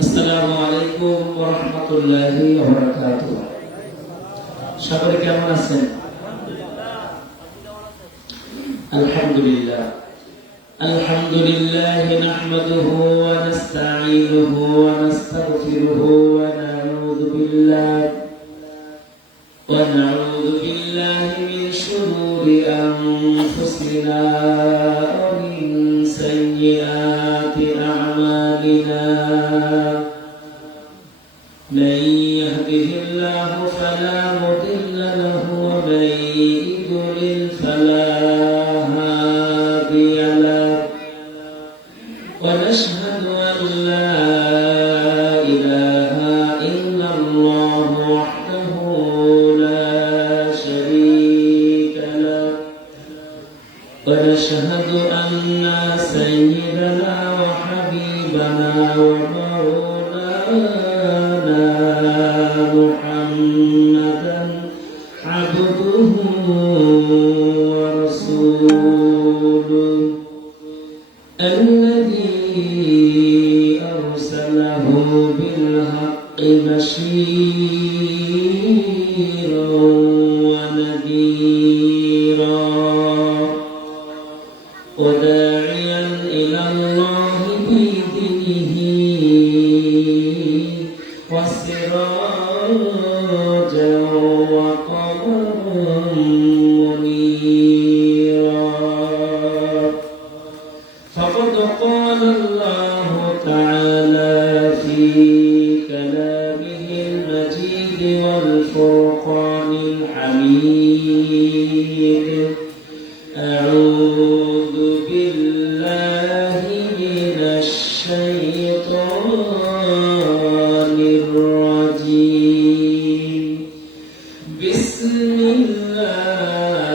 আসসালামু আলাইকুম ওয়া রাহমাতুল্লাহি ওয়া বারাকাতুহু। সকলে কেমন আছেন? আলহামদুলিল্লাহ আলহামদুলিল্লাহ নাহমাদুহু ওয়া নাস্তাঈনুহু ওয়া নাস্তাগফিরুহু ওয়া নাউযু বিল্লাহি মিন শুরুরি আনফুসিনা ওয়া মিন সাইয়্যাতি আ'মালিনা। من يهده الله فلا مضل له ومن يضلل فلا هادي له ونشهد أن لا إله إلا الله وحده لا شريك له ونشهد أن سيدنا وحبيبنا ومولانا محمدا عبده ورسوله الذي أرسله بالحق بشيرا ونذيرا وداعيا إلى الله بإذنه وسراجا وقمرا منيرا. فقد قال الله تعالى في كلامه المجيد والفرقان الحميد: أعوذ بالله من الشيطان الرجيم. بسم الله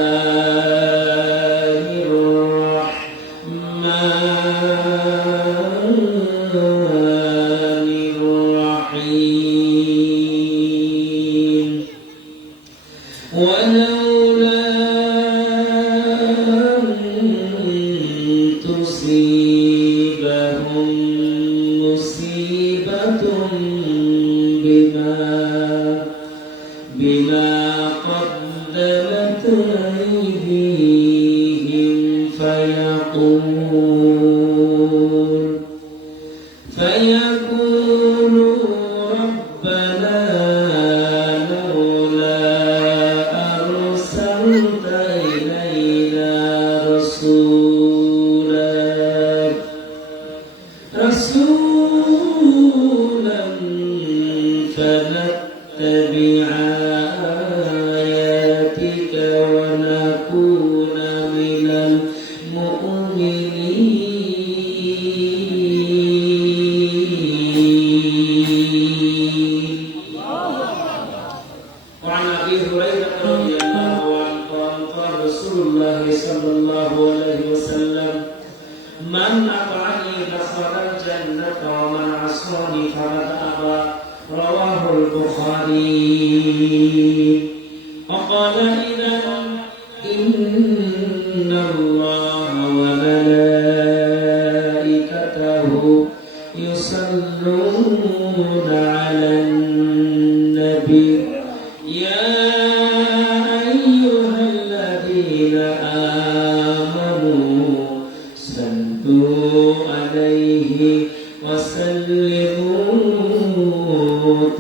الرحمن الرحيم. ولولا أن تصيبهم مصيبة بما قدمت أيديهم فيقولوا ربنا لولا أرسلت إلينا رسولا فنتبع آياتك ونكون من المؤمنين. وعن أبي هريرة رضي الله عنه قال رسول الله صلى الله عليه وسلم: من أطعني دخل الجنة ومن عصاني فقد أبى. رواه البخاري. وقال إن الله وملائكته يصلون على النبي يا أيها الذين آمنوا صلوا عليه وسلموا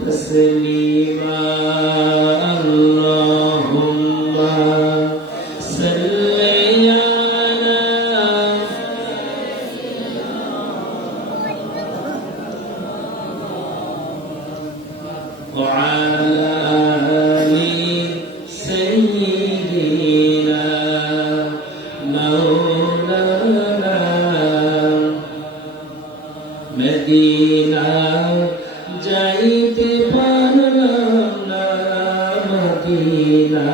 تسليما. اللهم صل على وعلى آل سيدنا مولانا মদিনা যাইতে পারলাম না, মদিনা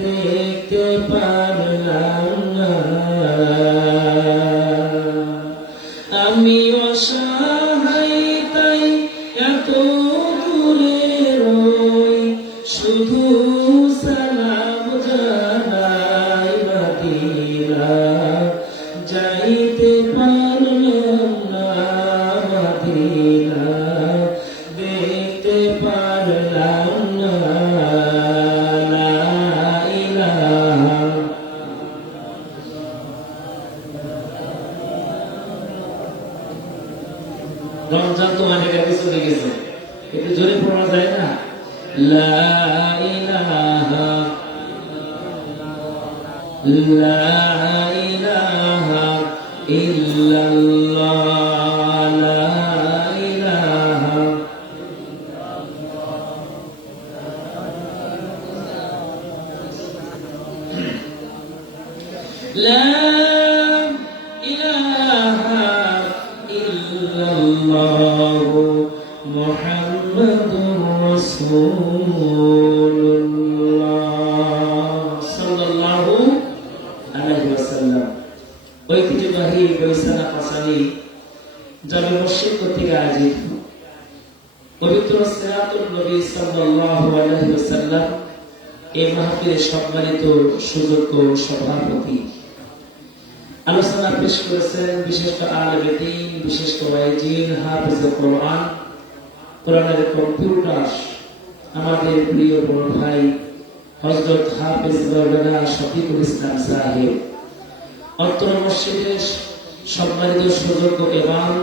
দেখতে পারলাম না। আমি অসহায় তাই এত দূরে রই, শুধু সালাম জানাই। মদিনা যাইতে পারলাম রমজান তো অনেক আগে চলে গেছে, একটু জোরে পড়া যায় না? লা ইলাহা লা ইলাহা ইল্লাল্লাহ লা ইলাহা লা ইলাহা ইল্লাল্লাহ মুহাম্মাদুর রাসূলুল্লাহ সাল্লাল্লাহু আলাইহি ওয়াসাল্লাম। ঐতিহ্যবাহী বেউসানা পাসানি জামে মসজিদ কর্তৃক আয়োজিত পবিত্র সিরাতুল নবী সাল্লাল্লাহু আলাইহি ওয়াসাল্লাম এই মাহফিলের সম্মানিত সুযোগ্য সভাপতি আলোচনা পেশ করেছেন বিশিষ্ট আলেম দ্বীন, বিশিষ্ট ওয়াইজিন, হাফেজে কোরআন, কোরআনের কম্পিউটার, আমাদের প্রিয় বড় ভাই হযরত হাফেজ মাওলানা শফিকুল ইসলাম সাহেব, অত্র মসজিদের সম্মানিত সুযোগ্য ইমাম,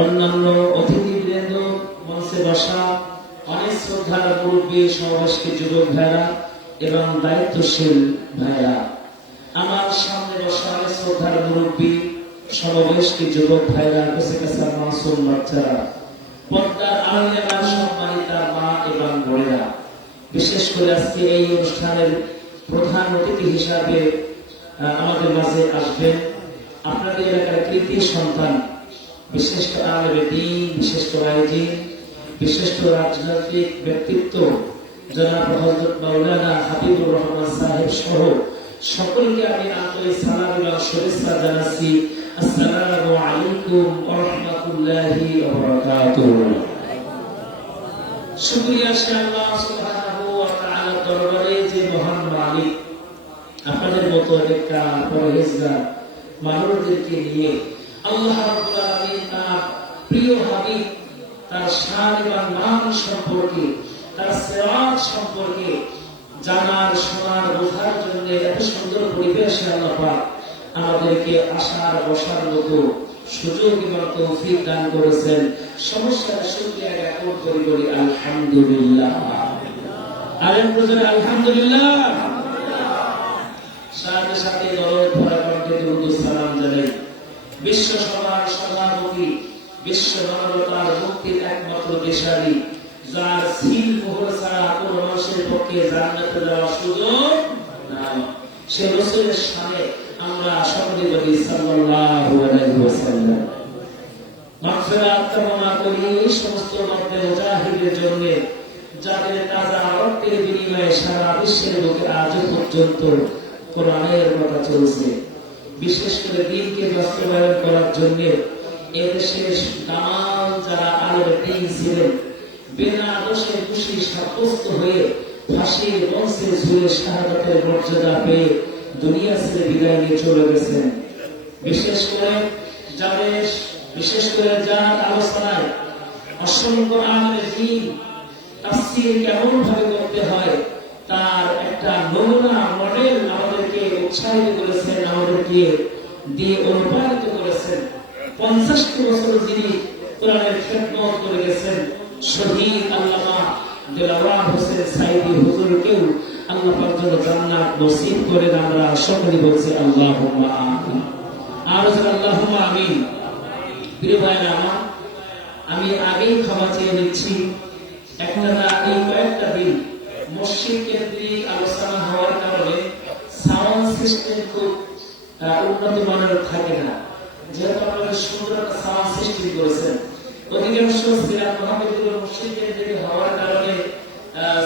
অন্যান্য অতিথিবৃন্দ, মঞ্চে বসা অনেক শ্রদ্ধার মুরব্বী, সমাবেশকে যুবক ভাইরা এবং দায়িত্বশীল ভাইরা, আমার সামনে বসা অনেক শ্রদ্ধার মুরব্বী, সমাবেশকে যুবক ভাইরা, কাছে কাছে মাসুম বাচ্চারা, পর্দার আড়ালে আমার সম্মানিতা মা এবং বোনেরা, বিশেষ করে আজকে এই অনুষ্ঠানের প্রধান অতিথি হিসাবে আমাদের মাঝে আসবেন আপনাদের এলাকার কৃতি সন্তান, বিশিষ্ট আলেম দ্বীন, বিশিষ্ট ওয়াইজিন, বিশিষ্ট রাজনৈতিক ব্যক্তিত্ব জনাব হযরত মাওলানা হাবিবুর রহমান সাহেব সহ সকলকে আমি আন্তরিক সালাম এবং শুভেচ্ছা জানাচ্ছি। আসসালামু আলাইকুম ওয়া রাহমাতুল্লাহি ওয়া বারাকাতুহু। শুকরিয়া আল্লাহ সুবহানাহু ওয়া তাআলার দরবারে যে মহান মালিক আপনাদের মতো একটা পরহেজগার মানুষদেরকে নিয়ে আল্লাহ রাব্বুল আলামিন তার প্রিয় হাবিব, তার শান এবং মান সম্পর্কে, তার সিরাত সম্পর্কে জানার, শোনার, বোঝার জন্য এত সুন্দর পরিবেশে আল্লাহ পাক আমাদেরকে আসার বসার মতো সুযোগ এবং তৌফিক দান করেছেন। সমস্যার শুকরিয়া জ্ঞাপন করি, বলি আলহামদুলিল্লাহ। আলেম প্রজনে আলহামদুলিল্লাহ। সাথে সাথে দরদ ভরা কণ্ঠে দরুদ সালাম জানাই বিশ্ব সভার সভাপতি, বিশ্ব মানবতার মুক্তির একমাত্র দিশারি, যার সিল মোহর ছাড়া কোন মানুষের পক্ষে জান্নাতে যাওয়ার সুযোগ নাই, সে রাসূলের শানে আমরা সকলে বলি সাল্লাল্লাহু আলাইহি ওয়াসাল্লাম। মাগফিরাত কামনা করি সমস্ত মর্দে মুজাহিদের জন্য, যাদের তাজা রক্তের বিনিময়ে সারা বিশ্বের লোকে আজও পর্যন্ত কোরআনের কথা চলছে। বিশেষ করে দ্বীনকে বাস্তবায়ন করার জন্য এদেশের তামাম যারা আলেম দ্বীন ছিলেন, বিনা দোষে দোষী সাব্যস্ত হয়ে ফাঁসির মঞ্চে ঝুলে শাহাদাতের মর্যাদা পেয়ে দুনিয়া ছেড়ে বিদায় নিয়ে চলে গেছেন। বিশেষ করে যার আলোচনায় অসংখ্য আলেম দ্বীন তাফসীর কেমন ভাবে করতে হয় তার একটা নমুনা মডেল আমাদেরকে উৎসাহিত করেছেন, আমাদেরকে দিয়ে অনুপ্রাণিত করেছেন। 50 বছর যিনি কোরআনের খেদমত করে গেছেন শহীদ আল্লামা দেলাওয়ার হোসেন সাইদি হুজুরকেও আল্লাহ পাক যেন জান্নাত নসিব করেন। আমরা সকলে বলছি আল্লাহুম্মা আমিন। আর আল্লাহুম্মা আমিন। প্রিয় ভাইরা আমার, আমি আগেই ক্ষমা চেয়ে নিচ্ছি, এখন এই কয়েকটা দিন মসজিদ কেন্দ্রিক আলোচনা হওয়ার কারণে সাউন্ড সিস্টেম খুব উন্নত মানের থাকে না। যেহেতু আপনারা সুন্দর একটা সাউন্ড সিস্টেম করেছেন, অধিকাংশ সিরাত মাহফিলগুলো মসজিদ কেন্দ্রিক হওয়ার কারণে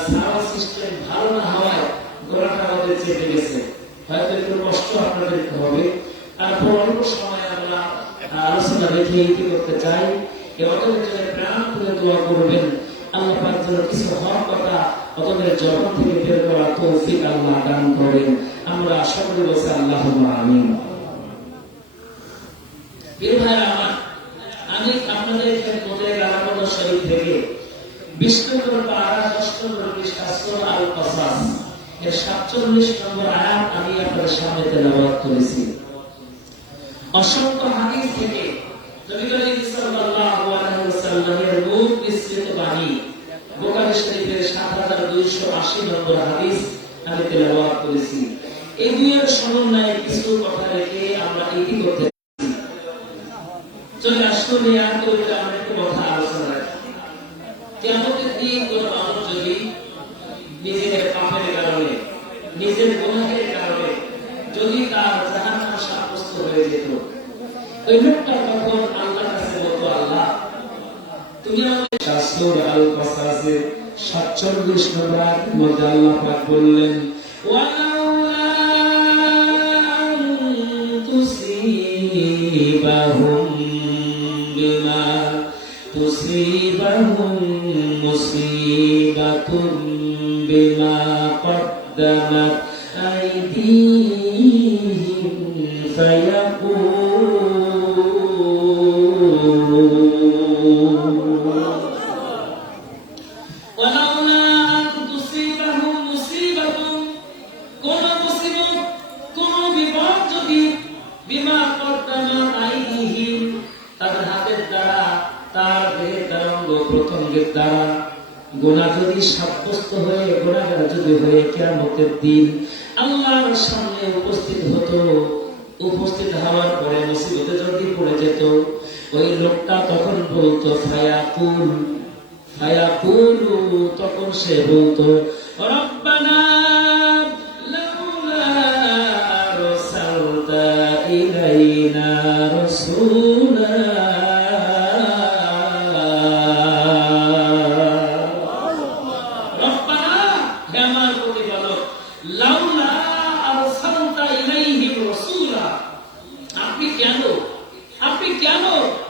সাউন্ড সিস্টেম ভালো না হওয়ায় গলাটা আমাদের চেপে গেছে, হয়তো একটু কষ্ট আপনাদের হবে। তারপর অল্প সময় আমরা আলোচনা রেখে কি করতে চাই, এ অতদের জন্য প্রাণ করে দোয়া করবেন। আল্লাহ পাক যেন কিছু হক কথা অতদের জবান থেকে বের করার তৌফিক আল্লাহ দান করেন। আমরা সকলে বলছি আল্লাহুম্মা আমিন। প্রিয় ভাইরা আমার, আমি আপনাদের খেদমতে আলামত শরীফ থেকে 20 নম্বর পারা 10 নম্বর পৃষ্ঠা সূরা আল কাসাস এর 47 নম্বর আয়াত আমি আপনাদের সামনে তেলাওয়াত করেছি। অসংখ্য হাদিস থেকে নবী করিম সাল্লাল্লাহু আলাইহি ওয়াসাল্লামের মুখ নিঃসৃত বাণী বুখারী শরীফের ৭২৮০ নম্বর হাদিস আমি তেলাওয়াত করেছি। এই দুইয়ের সমন্বয়ে কিছু কথা রেখে আমরা এটি করতে চলে আসুন। আর করে আমরা একটু কথা আলোচনা রাখি। কিয়ামতের দিন কোন মানুষ যদি নিজের পাপের কারণে, নিজের গুনাহের কারণে যদি তার জাহান্নাম সাব্যস্ত হয়ে যেত, ওই লোকটা তখন আল্লাহর কাছে বলতো, আল্লাহ তুমি আমাকে শাসুর আল কাসাসের ৪৭ নম্বর আয়াতের মধ্যে আল্লাহ পাক বললেন, ওয়ালাউলা আন তুসিবাহুম বিমা তুসিবাহুম মুসিবাতুম বিমা কদ্দামাত আইদিহিম ফায়াকুলু ওয়ালাউলা আন তুসিবাহুম মুসিবাতুম, কোন মুসিবত, কোন বিপদ যদি বিমা কদ্দামাত আইদিহিম, তাদের হাতের দ্বারা, তার দেহের দ্বারা, অঙ্গ প্রত্যঙ্গের দ্বারা গুনাহ যদি সাব্যস্ত হয়ে, গুনাহগার যদি হয়ে কিয়ামতের দিন আল্লাহর সামনে উপস্থিত হতো, উপস্থিত হওয়ার পরে মুসিবতে যদি পড়ে যেত, ওই লোকটা তখন বলতো ফায়াকুল, ফায়াকুলু, তখন সে বলতো, রব্বানা লাউলা আরসালতা ইলাইনা রাসূলা, রব্বানা, হে আমার প্রতিপালক, লাউলা আরসালতা ইলাইহিম রাসূলা, আপনি কেন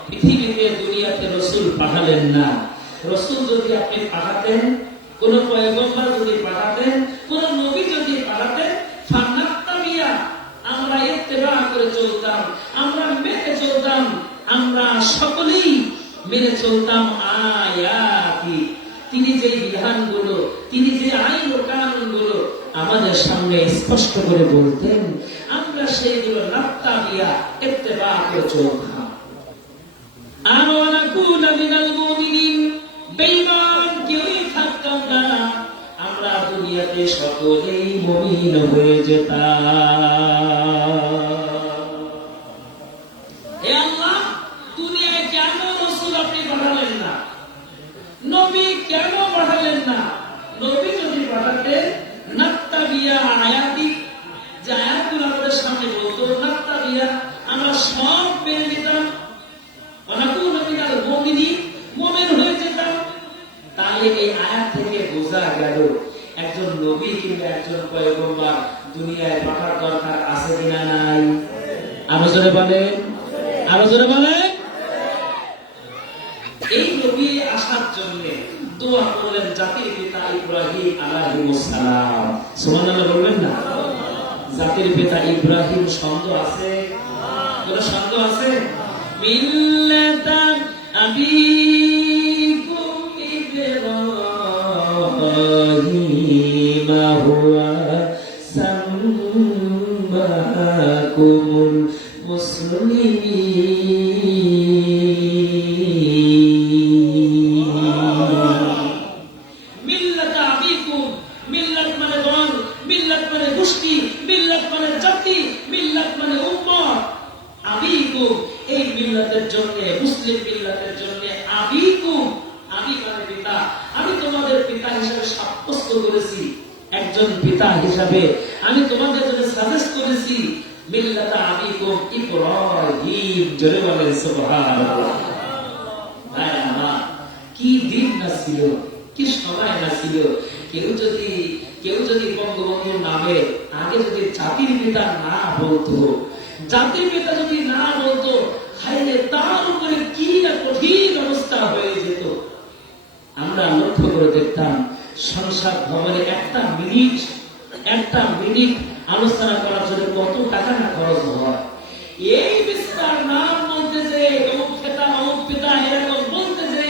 পৃথিবীতে, দুনিয়াতে রাসূল পাঠালেন না? রাসূল যদি আপনি পাঠাতেন, কোন পয়গম্বর যদি পাঠাতেন, কোন নবী যদি পাঠাতেন, ফানাত্তাবিয়া, আমরা ইত্তেবা করে চলতাম, আমরা মেনে চলতাম, আমরা সকলেই মেনে চলতাম আয়াতি, তিনি যে বিধানগুলো, তিনি যে আইন ও কানুনগুলো আমাদের সামনে স্পষ্ট করে বলতেন, আমরা সেইগুলো নাত্তাবিয়া, ইত্তেবা করে চলতাম। আমরা দুনিয়াতে সকলেই মুমিন হয়ে যেতাম। হে আল্লাহ, দুনিয়ায় কেন রাসূল আপনি পাঠালেন না? নবী কেন পাঠালেন না? নবী যদি পাঠাতেন, নাত্তাবিয়া আয়াতি, যে আয়াতগুলো আমাদের সামনে বলতো, নাত্তাবিয়া, আমরা সব মেনে নিতাম, মুমিন হয়ে যেতাম। তাহলে এই আয়াত থেকে বোঝা গেল একজন নবী কিংবা একজন পয়গম্বর দুনিয়ায় পাঠার দরকার আছে কিনা নাই? আলোচনা বলেন, আলোচনা বলেন। এই নবী আসার জন্য দোয়া করলেন জাতির পিতা ইব্রাহিম আলাইহিস সালাম। সুবহানাল্লাহ বলবেন না? জাতির পিতা ইব্রাহিম সন্দেহ আছে? কোন সন্দেহ আছে? মিল্লাতা আবিকুম ইব্রাহিম হুয়া সাম্মাকুমুল মুসলিমিন। মিল্লাতা আবিকুম, মিল্লাত মানে দল, মিল্লাত মানে গোষ্ঠী, মিল্লাত মানে জাতি, মিল্লাত মানে উম্মত। আবিকুম, এই মিল্লাতের জন্য, মুসলিম মিল্লাতের জন্য, আবিকুম, আবি মানে পিতা, আমি তোমাদের পিতা হিসেবে সাব্যস্ত করেছি, একজন পিতা হিসাবে আমি তোমাদের জন্য সাজেস্ট করেছি মিল্লাতা আবিকুম ইব্রাহিম। জোরে বলেন সুবহানাল্লাহ। ভাই আমার, কি দিন না ছিল, কি সময় না ছিল। কেউ যদি বঙ্গবন্ধুর নামে আগে যদি জাতির পিতা না বলতো, জাতির পিতা যদি না বলতো, হাইরে তার উপরে কি না কঠিন অবস্থা হয়ে যেত। আমরা লক্ষ্য করে দেখতাম সংসদ ভবনে একটা মিনিট আলোচনা করার জন্য কত টাকা না খরচ হয়। এই বিস্তার নাম বলতে যে অমুক পিতা এরকম বলতে যে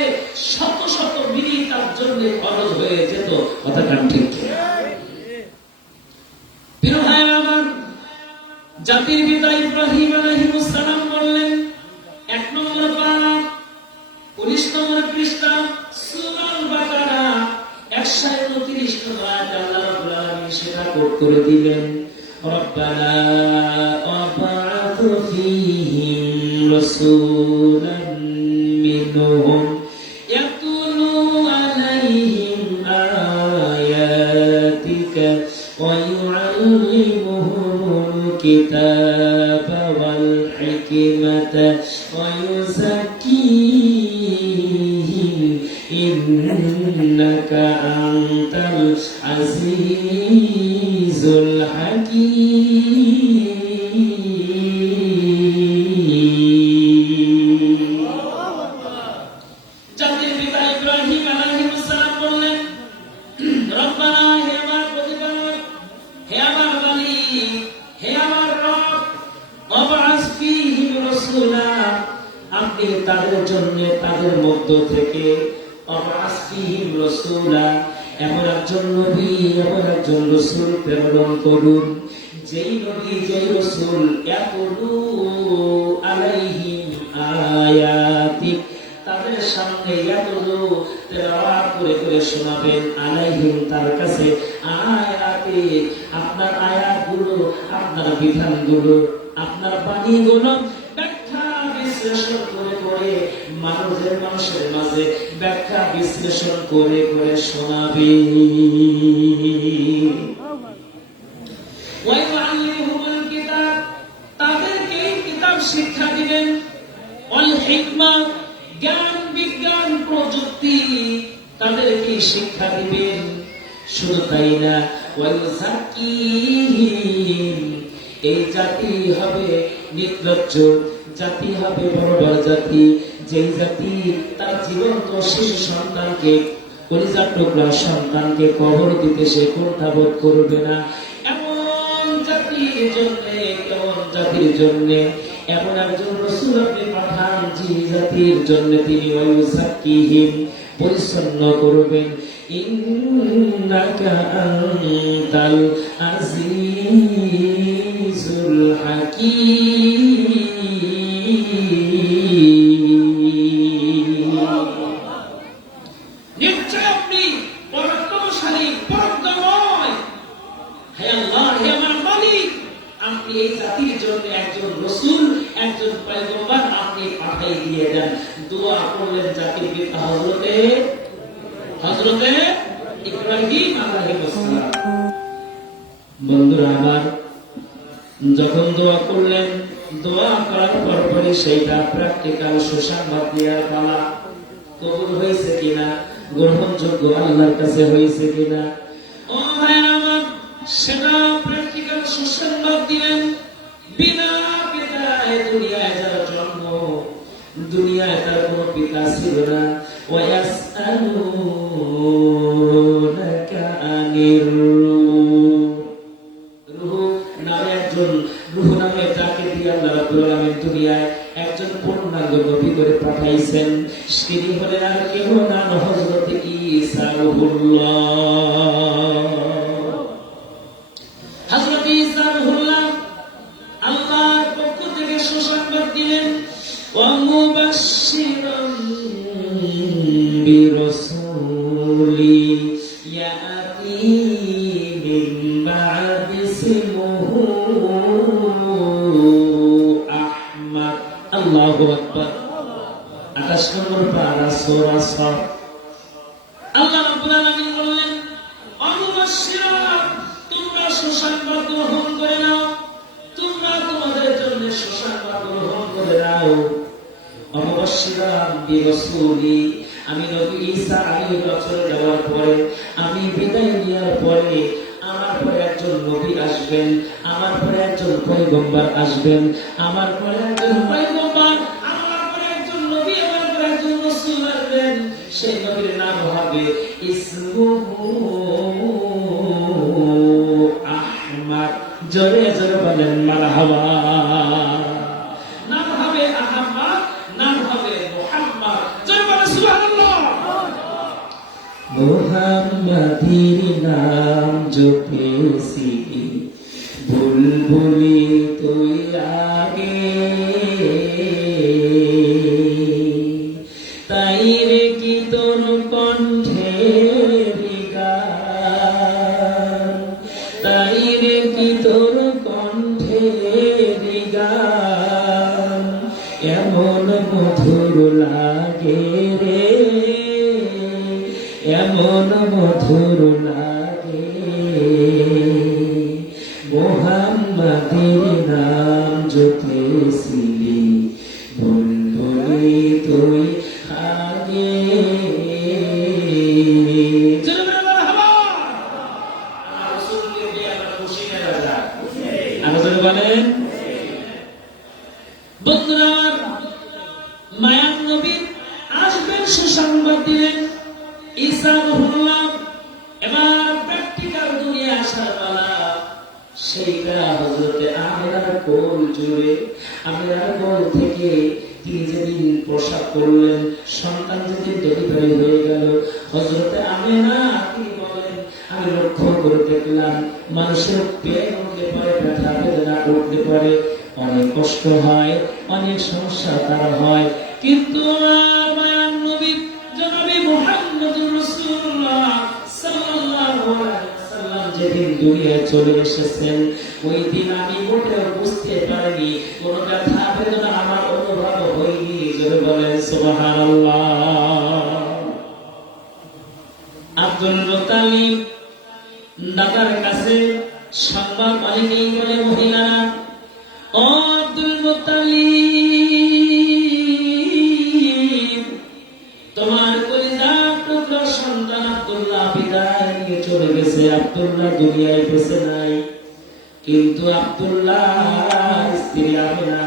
শত শত মিনিট তার জন্য খরচ হয়ে যেত। কথাটা ঠিক। প্রিয় ভাই আমার, জাতির পিতা ইব্রাহিম আলাইহিস সালাম বললেন, এক নম্বর রাসূলান মিনহুম ইয়াতলু আলাইহিম আয়াতিকা ওয়া ইউআল্লিমুহুমুল কিতাবা ওয়াল হিকমাতা ওয়া ইউযাক্কিহিম ইন্নাকা আনতাল আজিজুল হাকীম। জাতির পিতা ইব্রাহিম আলাইহিস সালাম বললেন, রব্বানা, হে আমার প্রতিপালক, হে আমার মালিক, হে আমার রব, আবআস ফীহিম রাসূলা, আপনি তাদের জন্য তাদের মধ্য থেকে আবআস ফীহিম রাসূলা, এমন একজন নবী, এমন একজন রাসূল প্রেরণ করুন, যেই নবী, যেই রাসূল ইয়াতলু আলাইহিম আয়াতিক, তাদের সামনে ইয়াতলু তেলাওয়াত করে করে শোনাবেন, আলাইহিম তার কাছে, আয়াতে আপনার আয়াতগুলো, আপনার বিধানগুলো, আপনার বাণীগুলো ব্যাখ্যা বিশ্লেষণ করে করে মানুষের মাঝে ব্যাখ্যা বিশ্লেষণ করে করে শোনাবে। ওয়া ইউআল্লিমুহুমুল কিতাব, তাদেরকে কিতাব শিক্ষা দিবেন, ওয়াল হিকমা, জ্ঞান বিজ্ঞান প্রযুক্তি তাদেরকে শিক্ষা দিবেন। শুধু তাই না, ওয়া ইউযাক্কিহিম, এই জাতি হবে নির্লজ্জ জাতি, হবে বড় বড় জাতি, যেই জাতি তার জীবন্ত শিশু সন্তানকে, কলিজার টুকরা সন্তানকে কবর দিতে সে কুণ্ঠাবোধ করবে না। এমন জাতির জন্য, কেমন জাতির জন্য এমন একজন রাসূল আপনি পাঠান, যে জাতির জন্য তিনি ওয়া ইউযাক্কিহিম, পরিচ্ছন্ন করবেন। ইন্নাকা আনতাল আজিজুল হাকীম, নিশ্চয় আপনি পরাক্রমশালী, পরাক্রমময়। হে আল্লাহ, হে আমার মালিক, আপনি এই জাতির জন্য একজন রাসূল, একজন পয়গম্বর আপনি পাঠিয়ে দিয়ে দেন। দোয়া করলেন জাতির পিতা হযরতে ইব্রাহিম আলাইহিস সালাম। বন্ধুরা আমার, যখন দোয়া করলেন, দোয়া করার পরপরই সেইটা প্র্যাকটিক্যাল সুসংবাদ দেওয়ার পালা। কবুল হয়েছে কিনা, গ্রহণযোগ্য আল্লাহর কাছে হয়েছে কিনা, ও ভাই আমার, সেটা প্র্যাকটিক্যাল সুসংবাদ দিলেন। বিনা পিতায় দুনিয়ায় যার জন্ম, দুনিয়ায় তার কোনো পিতা ছিল না। ওয়ায়াসআলুনাকা আনির রূহ, রূহ নামে একজন, রূহ নামে যাকে দিয়ে আল্লাহ রাব্বুল আলামিন দুনিয়ায় একজন পূর্ণাঙ্গ নবী করে পাঠাইছেন, তিনি হলেন আর কেউ না, হযরত ঈসা রূহুল্লাহ। হযরত ঈসা রূহুল্লাহ আল্লাহর পক্ষ থেকে সুসংবাদ দিলেন, ওয়া মুবাশশিরান বিরাসূলি ইয়াতি মিন বা'দি ইসমুহু আহমদ। আল্লাহু আকবার। 28 নম্বর পারা সূরা সাফ। আল্লাহ রাব্বুল আলামিন বললেন, ওয়া মুবাশশিরান, তোমরা সুসংবাদ গ্রহণ করে নাও, তোমরা তোমাদের জন্য সুসংবাদ গ্রহণ করে নাও। মুবাশশিরান বিরাসূলি, আমি নবী ঈসা আলাইহিস সালাম যাওয়ার পরে, আমি বিদায় নেওয়ার পরে আমার পরে একজন নবী আসবেন, আমার পরে একজন পয়গম্বর আসবেন, আমার পরে একজন পয়গম্বর, আমার পরে একজন নবী, আমার পরে একজন রাসূল আসবেন। সেই নবীর নাম হবে ইসমুহু আহমদ। জোরে জোরে বলেন মারহাবা। নাম হবে আহমদ, নাম হবে মুহাম্মদ। জোরে বলেন সুবহানাল্লাহ। মুহাম্মাদির নাম জপেছি, বুলবুলি তুই আগে, তাই রে কি তোর কণ্ঠের গান, তাই রে কি তোর কণ্ঠের গান, এমন মধুর লাগে রে, এমন মধুর লাগে মুহাম্মাদের নাম জপেছিলি বন্ধুরে তুই আগে। বলেন বন্ধুরা, মায়ার নবী আসবেন সুসংবাদ দিলেন ঈসা রূহুল্লাহ। এবার প্র্যাকটিক্যাল দুনিয়া আসার পালা। সেইটা হযরতে আমিনার কোল জুড়ে, আমিনার কোল থেকে তিনি যেদিন প্রসব করলেন, সন্তান যেদিন ডেলিভারি হয়ে গেল, হযরতে আমিনা তিনি বলেন, আমি লক্ষ্য করে দেখলাম মানুষের পেট উঠতে পারে, ব্যথা বেদনা উঠতে পারে, অনেক কষ্ট হয়, অনেক সমস্যা তার হয়, কিন্তু আমার মায়ার নবী জনাবে মুহাম্মদুর রাসূলুল্লাহ সাল্লাল্লাহু আলাইহি ওয়াসাল্লাম যেদিন দুনিয়ায় চলে এসেছেন, ওই দিন আমি মোটেও বুঝতে পারিনি, কোন ব্যথা বেদনা আমার অনুভব হয়নি। জোরে বলেন সুবহানাল্লাহ। আব্দুল মুত্তালিব দাদার কাছে সংবাদ অনেকেই বলে মহিলারা, ও আব্দুল মুত্তালিব, তোমার কলিজার টুকরা সন্তান আব্দুল্লাহ বিদায় নিয়ে চলে গেছে, আব্দুল্লাহ দুনিয়ায় বেঁচে নাই। কিন্তু আব্দুল্লাহ স্ত্রী আমিনা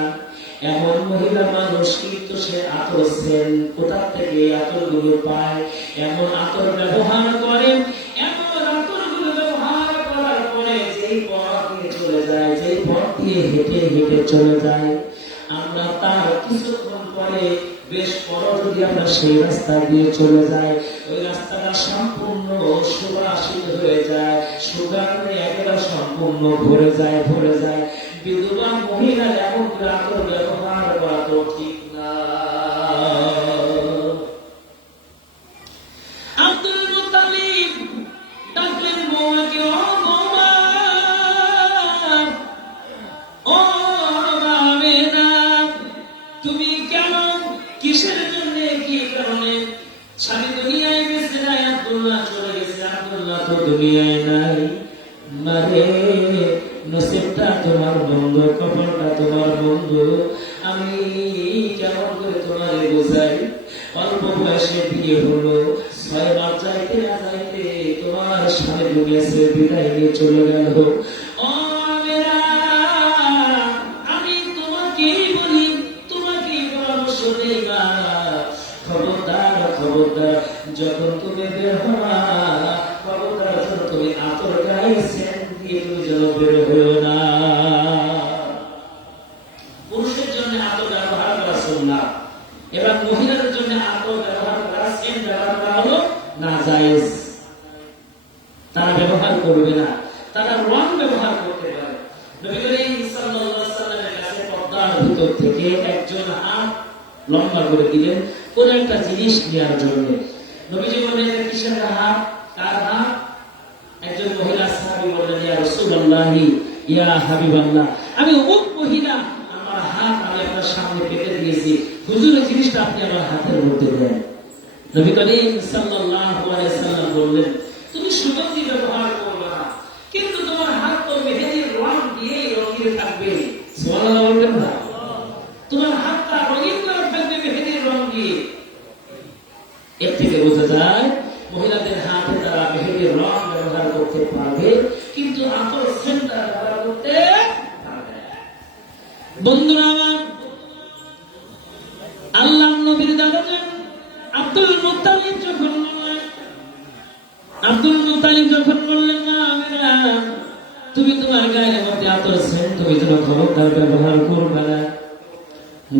এমন মহিলা মানুষ, কিন্তু সে আতর সেন কোথা থেকে আতর গুলো পায়, এমন আতর ব্যবহার করে, এমন আতর গুলো ব্যবহার করার পরে যেই পথ দিয়ে চলে যায়, যেই পথ দিয়ে হেঁটে হেঁটে চলে যায়, আমরা তার কিছুক্ষণ পরে বেশ পর যদি আমরা সেই রাস্তা দিয়ে চলে যাই, ওই রাস্তাটা সম্পূর্ণ সুবাসিত হয়ে যায়, সুগন্ধে একেবারে সম্পূর্ণ ভরে যায়, ভরে যায়। বিধবা মহিলা এমন আতর ব্যবহার করা তো ঠিক না। আব্দুল মুত্তালিব ডাকলেন বৌমাকে, ও বৌমা, ও আমিনা, তুমি কেন, কিসের জন্য, কি কারণে স্বামী দুনিয়ায় বেঁচে নাই, আব্দুল্লাহ চলে গেছে, আব্দুল্লাহ তো দুনিয়ায় নাই। মারে নসিবটা তোমার বন্ধ, কপালটা তোমার বন্ধ, আমি কেমন করে তোমারে বোঝাই। অল্প বয়সে বিয়ে হলো, 6 মাস যাইতে না যাইতে তোমার স্বামী দুনিয়া ছেড়ে বিদায় নিয়ে চলে গেল। ও আমিনা, আমি তোমাকেই বলি, তোমাকেই পরামর্শ দেই না, খবরদার খবরদার, যখন তুমি বের হবা, খবরদার যখন তুমি আতর গায়ে সেন্ট দিয়ে তুমি যেন বের হইও না। পুরুষের জন্য আতর ব্যবহার করা সুন্নাত, এবার মহিলাদের জন্য আতর ব্যবহার করা, সেন্ট ব্যবহার করা হলো নাজায়েজ। তারা ব্যবহার করবে না, তারা রং ব্যবহার করতে পারে। নবী করিম সাল্লাল্লাহু আলাইহি ওয়াসাল্লামের কাছে পর্দার ভিতর থেকে একজন হাত লম্বা করে দিলেন কোন একটা জিনিস নেওয়ার জন্য। নবীজি বললেন, কিসের হাত, কার হাত? একজন মহিলা সাহাবী বললেন, ইয়া রাসূলুল্লাহ, ইয়া হাবিবাল্লাহ, আমি অমুক মহিলা, আমার হাত আমি আপনার সামনে পেতে দিয়েছি, হুজুর এই জিনিসটা আপনি আমার হাতের মধ্যে দেন। নবী করিম সাল্লাল্লাহু আলাইহি ওয়াসাল্লাম বললেন, তুমি সুগন্ধি ব্যবহার করবে না, কিন্তু তোমার হাত তো মেহেদির রং দিয়ে রঙিন থাকবে। সুবহানাল্লাহ বলবেন না? তোমার হাতটা রঙিন করে থাকবে মেহেদির রং দিয়ে। এর থেকে বোঝা যায় মহিলাদের হাতে তারা মেহেদির রং ব্যবহার করতে পারবে, কিন্তু আতর সেন্ট ব্যবহার করতে পারবে না। বন্ধুরা আমার, আল্লাহর নবীর দাদা যান আব্দুল মুত্তালিব যখন বললেন, না আমিনা, তুমি তোমার গায়ের মধ্যে আতর সেন্ট তুমি যেন খবরদার ব্যবহার করবে না।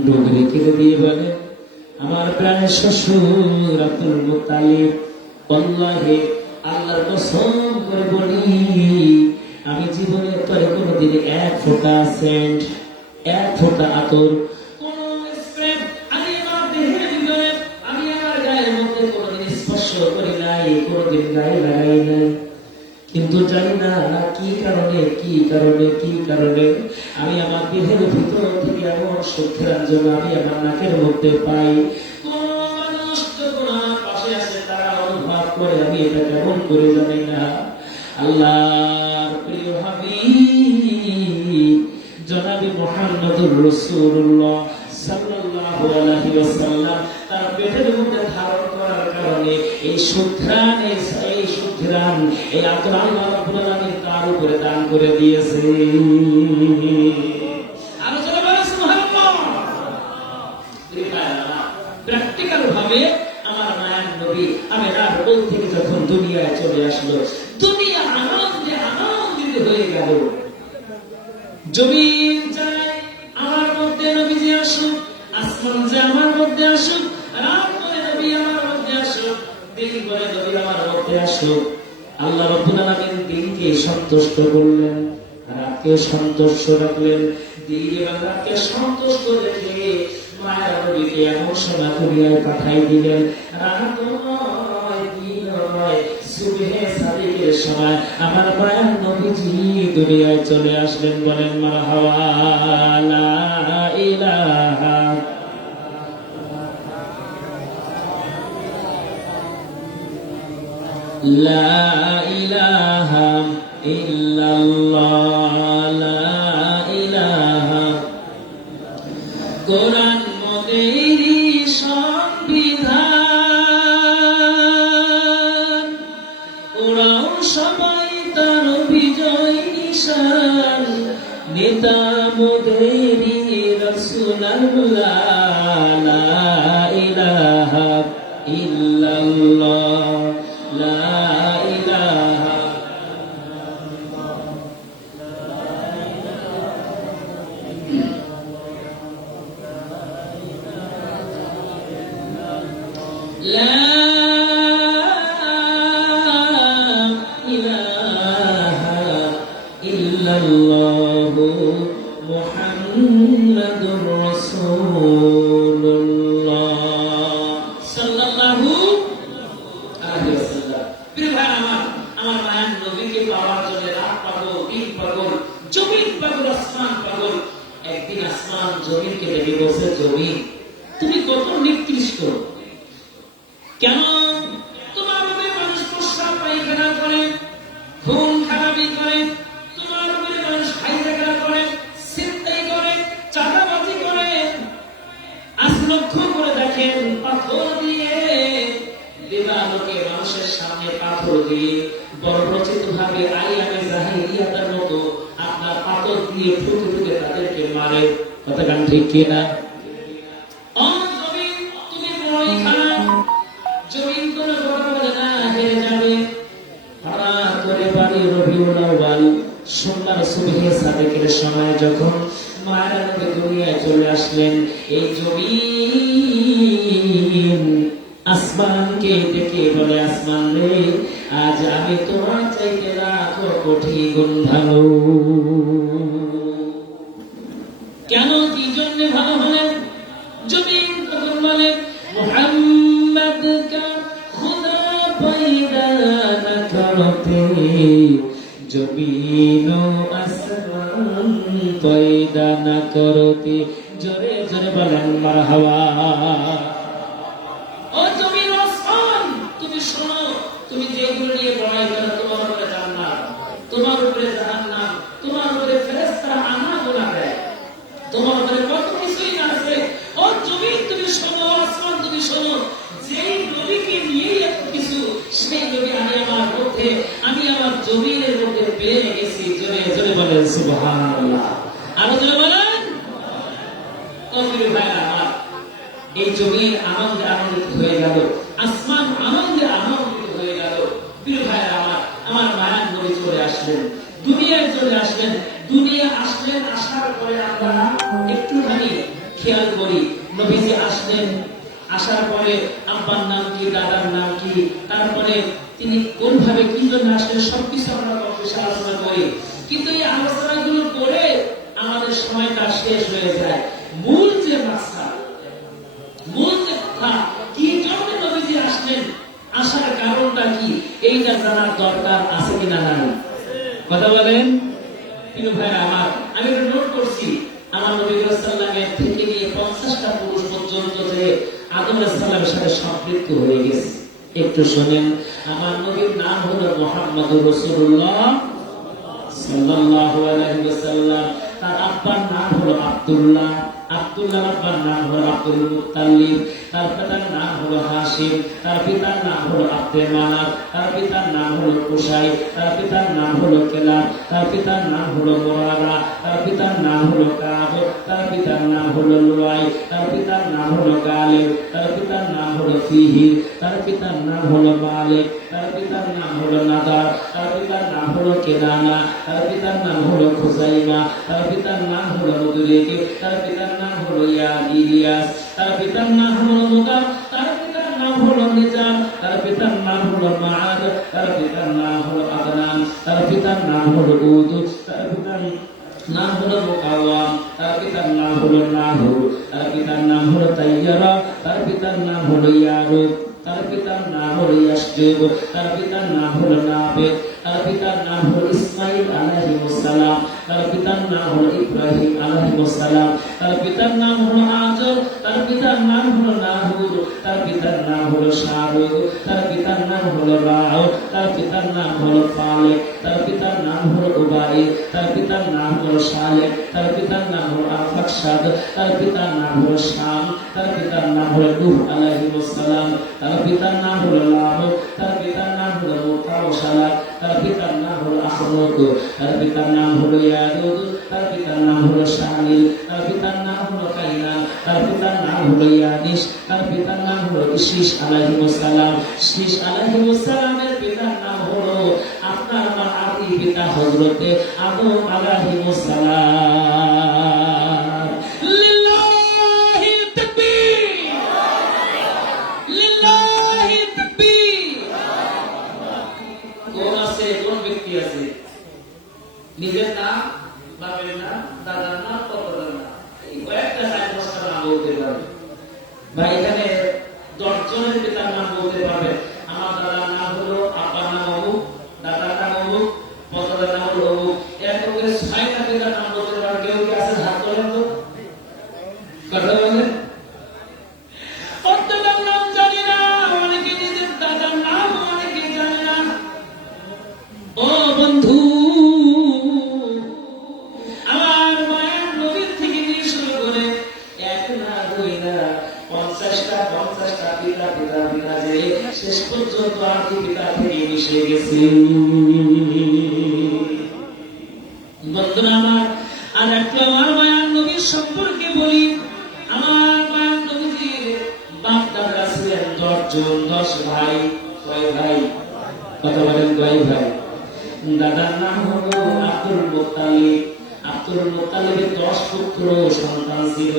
ডুগরি কেটে দিয়ে বলে, আমার প্রাণের শ্বশুর আব্দুল মুত্তালিব, আল্লাহে আল্লাহর কসম করে বলি, আমি জীবনের পরে কোনোদিন এক ফোঁটা সেন্ট, এক ফোঁটা আতর, কোন স্প্রে আমি আমার দেহের ভিতরে, আমি আমার গায়ের মধ্যে কোনোদিন স্পর্শ করি নাই, কোনোদিন গায়ে লাগাই নাই। কিন্তু জানি না কি কারণে আমি আমার দেহের ভিতর থেকে এমন সুখের জন্য আমি আমার নাকের মধ্যে পাই। কোন মানুষ যখন আমার পাশে আছে তারা অনুভব করে, আমি এটা কেমন করে জানি না। আল্লাহর প্রিয় হাবিব জনাবে মুহাম্মদুর রাসূলুল্লাহ সাল্লাল্লাহু আলাইহি ওয়াসাল্লাম তার পেটের মধ্যে ধারণ করার কারণে এই সুঘ্রাণ এই আতরান আল্লাহ রাব্বুল আলামিন তার উপরে দান করে দিয়েছে। আলোচনা করা সুবহানাল্লাহ। প্র্যাকটিক্যাল ভাবে আমার মায়ের নবী আমেনার কোল থেকে যখন দুনিয়ায় চলে আসলো, দুনিয়া আনন্দে আনন্দিত হয়ে গেল। জমিন চায় আমার মধ্যে নবীজি আসুক, আসমান যে আমার মধ্যে আসুক, রাত করে নবী আমার মধ্যে আসুক, দিন করে নবী আমার মধ্যে আসুক। আল্লাহ রাব্বুল আলামিন দিনকে সন্তুষ্ট করলেন, রাতকে সন্তুষ্ট রাখলেন। দিন এবং রাতকে সন্তুষ্ট রেখে মায়ের নবীকে এমন সময় দুনিয়ায় পাঠাই দিলেন, রাত নয় দিন নয়, সুবহে সাদিকের সময় আমার মায়ের নবীজি দুনিয়ায় চলে আসলেন। বলেন মারহাবা। লা ইলাহা লা ইলাহা ইল্লাল্লাহ, লা ইলাহা। কোরআন মোদেরই সংবিধান, ওরাও সবাই তার বিজয় নিশান। নেতা মোদেরই রাসূলুল্লাহ, লা ইলাহা ইল্লাল্লাহ, লা ইলাহা। লা ইলাহা ইল্লাল্লাহ মুহাম্মাদুর রাসূলুল্লাহ সাল্লাল্লাহু আলাইহি ওয়াসাল্লাম। প্রিয় ভাই আমার মায়ের নবীকে পাওয়ার জন্য রাত পাগল, দিন পাগল, জমিন পাগল, আসমান পাগল। একদিন আসমান জমিনকে ডেকে বলছে, জমিন তুমি কত নিকৃষ্ট, কেন তোমার উপরে মানুষ প্রস্রাব পায়খানা করে, খুন খারাপি করে, তোমার উপরে মানুষ খাইখানা করে, ছিনতাই করে, চাঁদাবাজি করে। আজ লক্ষ্য করে দেখেন, পাথর দিয়ে দিবালোকে মানুষের সামনে পাথর দিয়ে বর্বরচিত ভাবে আইয়ামে জাহিলিয়াতের মতো আপনার পাথর দিয়ে ফুটে ফুটে তাদেরকে মারে। কথা গান ঠিক কিনা? তুমি বড়ই খারাপ, জমিন কোনো বড় না হেরে যাবে। হঠাৎ করে বাড়ি রবিউল আউয়াল সোমবার সুবহে সাদেকের সময় যখন মায়ের নবী দুনিয়ায় চলে আসলেন, এই জমিন আসমানকে ডেকে বলে, আসমান রে, আজ আমি তোমার চাইতে লাখো কোটি গুণ ভালো। কেন, কি জন্য ভালো হলেন? জমিন তখন বলে, মুহাম্মদ কা খুদা পয়দা না করতে, জমিন ও আসমান পয়দা না করতে। জোরে জোরে বলেন মারহাবা। ও জমিন ও আসমান, তুমি শোনো, তুমি যেগুলো নিয়ে বড়াই করো, তোমার উপরে জান্নাত, তোমার উপরে জাহান্নাম, তোমার উপরে ফেরেশতারা আনা গোনা দেয়, তোমার উপরে কত কিছুই আছে। ও জমিন তুমি শোনো, আসমান তুমি শোনো, যেই নবীকে নিয়ে এত কিছু, সেই নবী আমি আমার মধ্যে, আমি আমার জমিনের মধ্যে পেয়ে গেছি। জোরে জোরে বলেন সুবহানাল্লাহ। আরো জোরে বলেন। কবির ভাইরা আমার, এই জমিন আনন্দে আনন্দিত হয়ে গেল, আসমান আনন্দে আনন্দিত হয়ে গেল। প্রিয় ভাইরা আমার মায়ার নবী চলে আসলেন, দুনিয়ায় চলে আসলেন। দুনিয়া আসলেন, আসার পরে আমরা একটুখানি খেয়াল করি, নবীজি আসলেন, আসার পরে আব্বার নাম কি, দাদার নাম কি, তারপরে তিনি কোন ভাবে কি জন্য আসলেন, সবকিছু আমরা আলোচনা করি। কিন্তু এই আলোচনাগুলো করে আমাদের সময়টা শেষ হয়ে যায়। মূল যে মাসলা, মূল যে কথা, কি জন্য নবীজি আসলেন, আসার কারণটা কি, এইটা জানার দরকার আছে কিনা নাই? কথা বলেন প্রিয় ভাই আমার। আমি এটা নোট করছি, আমার নবী সাল্লামের থেকে নিয়ে 50টা পুরুষ পর্যন্ত যে আদম সাল্লামের সাথে সম্পৃক্ত হয়ে গেছে। একটু শোনেন, আমার নবীর নাম হলো মুহাম্মদুর রাসূলুল্লাহ সাল্লাল্লাহু আলাইহি ওয়াসাল্লাম। তার আব্বার নাম হলো আব্দুল্লাহ, আব্দুল্লাহর আব্বার নাম হলো আব্দুল মুত্তালিব, তার পিতার নাম হলো হাশিম, তার পিতার নাম হলো আব্দুল মানাফ, তার পিতার নাম হলো কুসাই, তার পিতার নাম হলো কেলাব, তার পিতার নাম হলো মুরারা, তার পিতার নাম হলো কাব, তার পিতার নাম হলো লুয়াই, তার পিতার নাম হলো গালিব, তার পিতার নাম হলো ফিহির, তার পিতার নাম হলো মালিক, তার পিতার নাম হলো নাদার, তার পিতার নাম হলো কেনানা, তার পিতার নাম হলো খুজাইমা, তার পিতার নাম হলো মুদরিক, তার পিতার নাম হলো ইলিয়াস, তার পিতার নাম হলো মুদার, তার পিতার নাম হলো নিজাম, তার পিতার নাম হলো মাআদ, তার পিতার নাম হলো আদনান, তার পিতার নাম হলো উদ, তার পিতার নাম হলো মুকাওয়াম, তার পিতার নাম হলো নাহুর, তার পিতার নাম হলো তাইয়ারা, তার পিতার নাম হলো ইয়ারুব, তার পিতার নাম হলো ইয়াসজুব, তার পিতার নাম হলো নাবিদ, তার পিতার নাম হলো ইসমাঈল আলাইহিস সালাম, তার পিতার নাম হলো ইব্রাহিম আলাইহিস সালাম, তার পিতার নাম হলো আজর, তার পিতার নাম হলো নাহুর, তার পিতার নাম হলো শারুদ, তার পিতার নাম হলো রাউ, তার পিতার নাম হলো ফালেক, তার পিতার নাম হলো উবাই, তার পিতার নাম হলো শালেক, তার পিতার নাম হলো আরফাকশাদ, তার পিতার নাম হলো শাম, তার পিতার নাম হলো নূহ আলাইহিস সালাম, তার পিতার নাম হলো লাবাদ, তার পিতার নাম হলো মুতাওয়াশালা, তার পিতার নাম হলো আহমদ, তার পিতার নাম হলো ইয়াদুদ, তার পিতার নাম হলো শামিল, তার পিতার নাম হলো কাইনান, তার পিতার নাম হলো ইয়ানিস, তার পিতার নাম হলো ইশিশ আলাইহিস সালাম। শীশ আলাইহিস সালামের পিতার নাম হলো আপনার আমার আদি পিতা হযরতে আদম আলাইহিস সালাম। লিল্লাহি তাকবীর, লিল্লাহি তাকবীর। কোন আছে, কোন ব্যক্তি আছে নিজের নাম, বাপের নাম, দাদার নাম, পরদার নাম, এই কয়েকটা 4-5টা নাম বলতে পারবে? ভাই এখানে 10 জনের পিতার নাম বলতে পারবে। আমার দাদার নাম হলো, আব্বার নাম অমুক, দাদার নাম অমুক, পরদার নাম হলো অমুক। এরকম করে 6টা পিতার নাম বলতে পারবে। কেউ কি আছে? হাত তোলেন তো, কথা বলেন। পরদার নাম জানি না, অনেকে নিজের দাদার নাম অনেকে জানে না। ও বন্ধু, আমার মায়ের নবীর থেকে নিয়ে শুরু করে 1 না 2 না 50টা পিতা যে শেষ পর্যন্ত আদি পিতা থেকে মিশে গেছে। বন্ধুরা আমার, আর একটা আমার মায়ের নবীর সম্পর্কে বলি। আমার মায়ের নবীর বাপ দাদা ছিলেন 10 জন, 10 ভাই। কয় ভাই? কথা বলেন, কয় ভাই? দাদার নাম হলো আব্দুল মুত্তালিব। আব্দুল মুত্তালিবের 10 পুত্র সন্তান ছিল।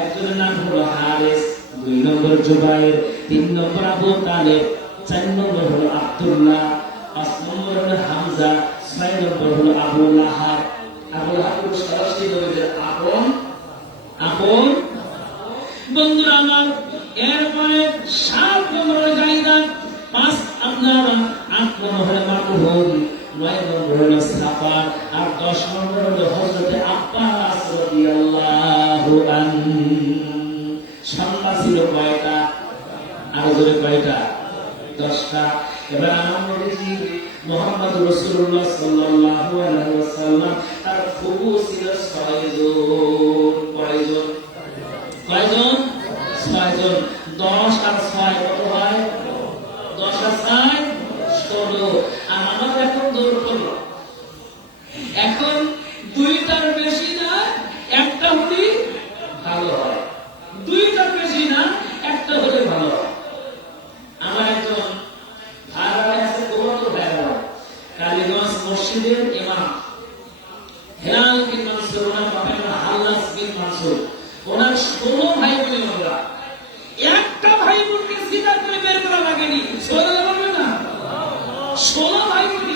একজনের নাম হলো হারিস, 2 নম্বর জুবাইর, 3 নম্বর আবু তালেব, 4 নম্বর হলো আব্দুল্লাহ, 5 নম্বর হলো হামজা, 6 নম্বর হলো আবু লাহাব। আবু লাহাব হলো সরাসরি নবীদের আপন। বন্ধুরা আমার, এরপরে 7 নম্বর গাইদান, 5 আপনার 8 নম্বর হলো মাকুহুম, 9 নম্বর হলো সাফার, আর 10 নম্বর হলো হযরতে আব্বাস রাদিয়াল্লাহু আনহু। সংখ্যা ছিল কয়টা? আরো জোরে কয়টা? 10টা। এবার আমার নবীজি মুহাম্মদুর রাসূলুল্লাহ সাল্লাল্লাহু আলাইহি ওয়াসাল্লাম, তার ফুফু ছিল 6 জন। কয়জন? 6 জন। 10 আর 6 কত হয়? 10 আর 6 16। আর আমার এখন দৌড় করলো, এখন 2টার বেশি না, একটা হলে ভালো হয়। 2টার বেশি না, একটা হলে ভালো হয়। আমার একজন ভাড়া আছে, পুরনো ভাড়া, কালীগঞ্জ মসজিদের ইমাম হেলাল বিন মানসুর, ওনার বাবার নাম হাল্লাস বিন মানসুর। ওনার 16 ভাই বোন। ওরা একটা ভাই বোনকে স্বীকার করে বের করা লাগেনি। বলবে না 16 ভাই বোন।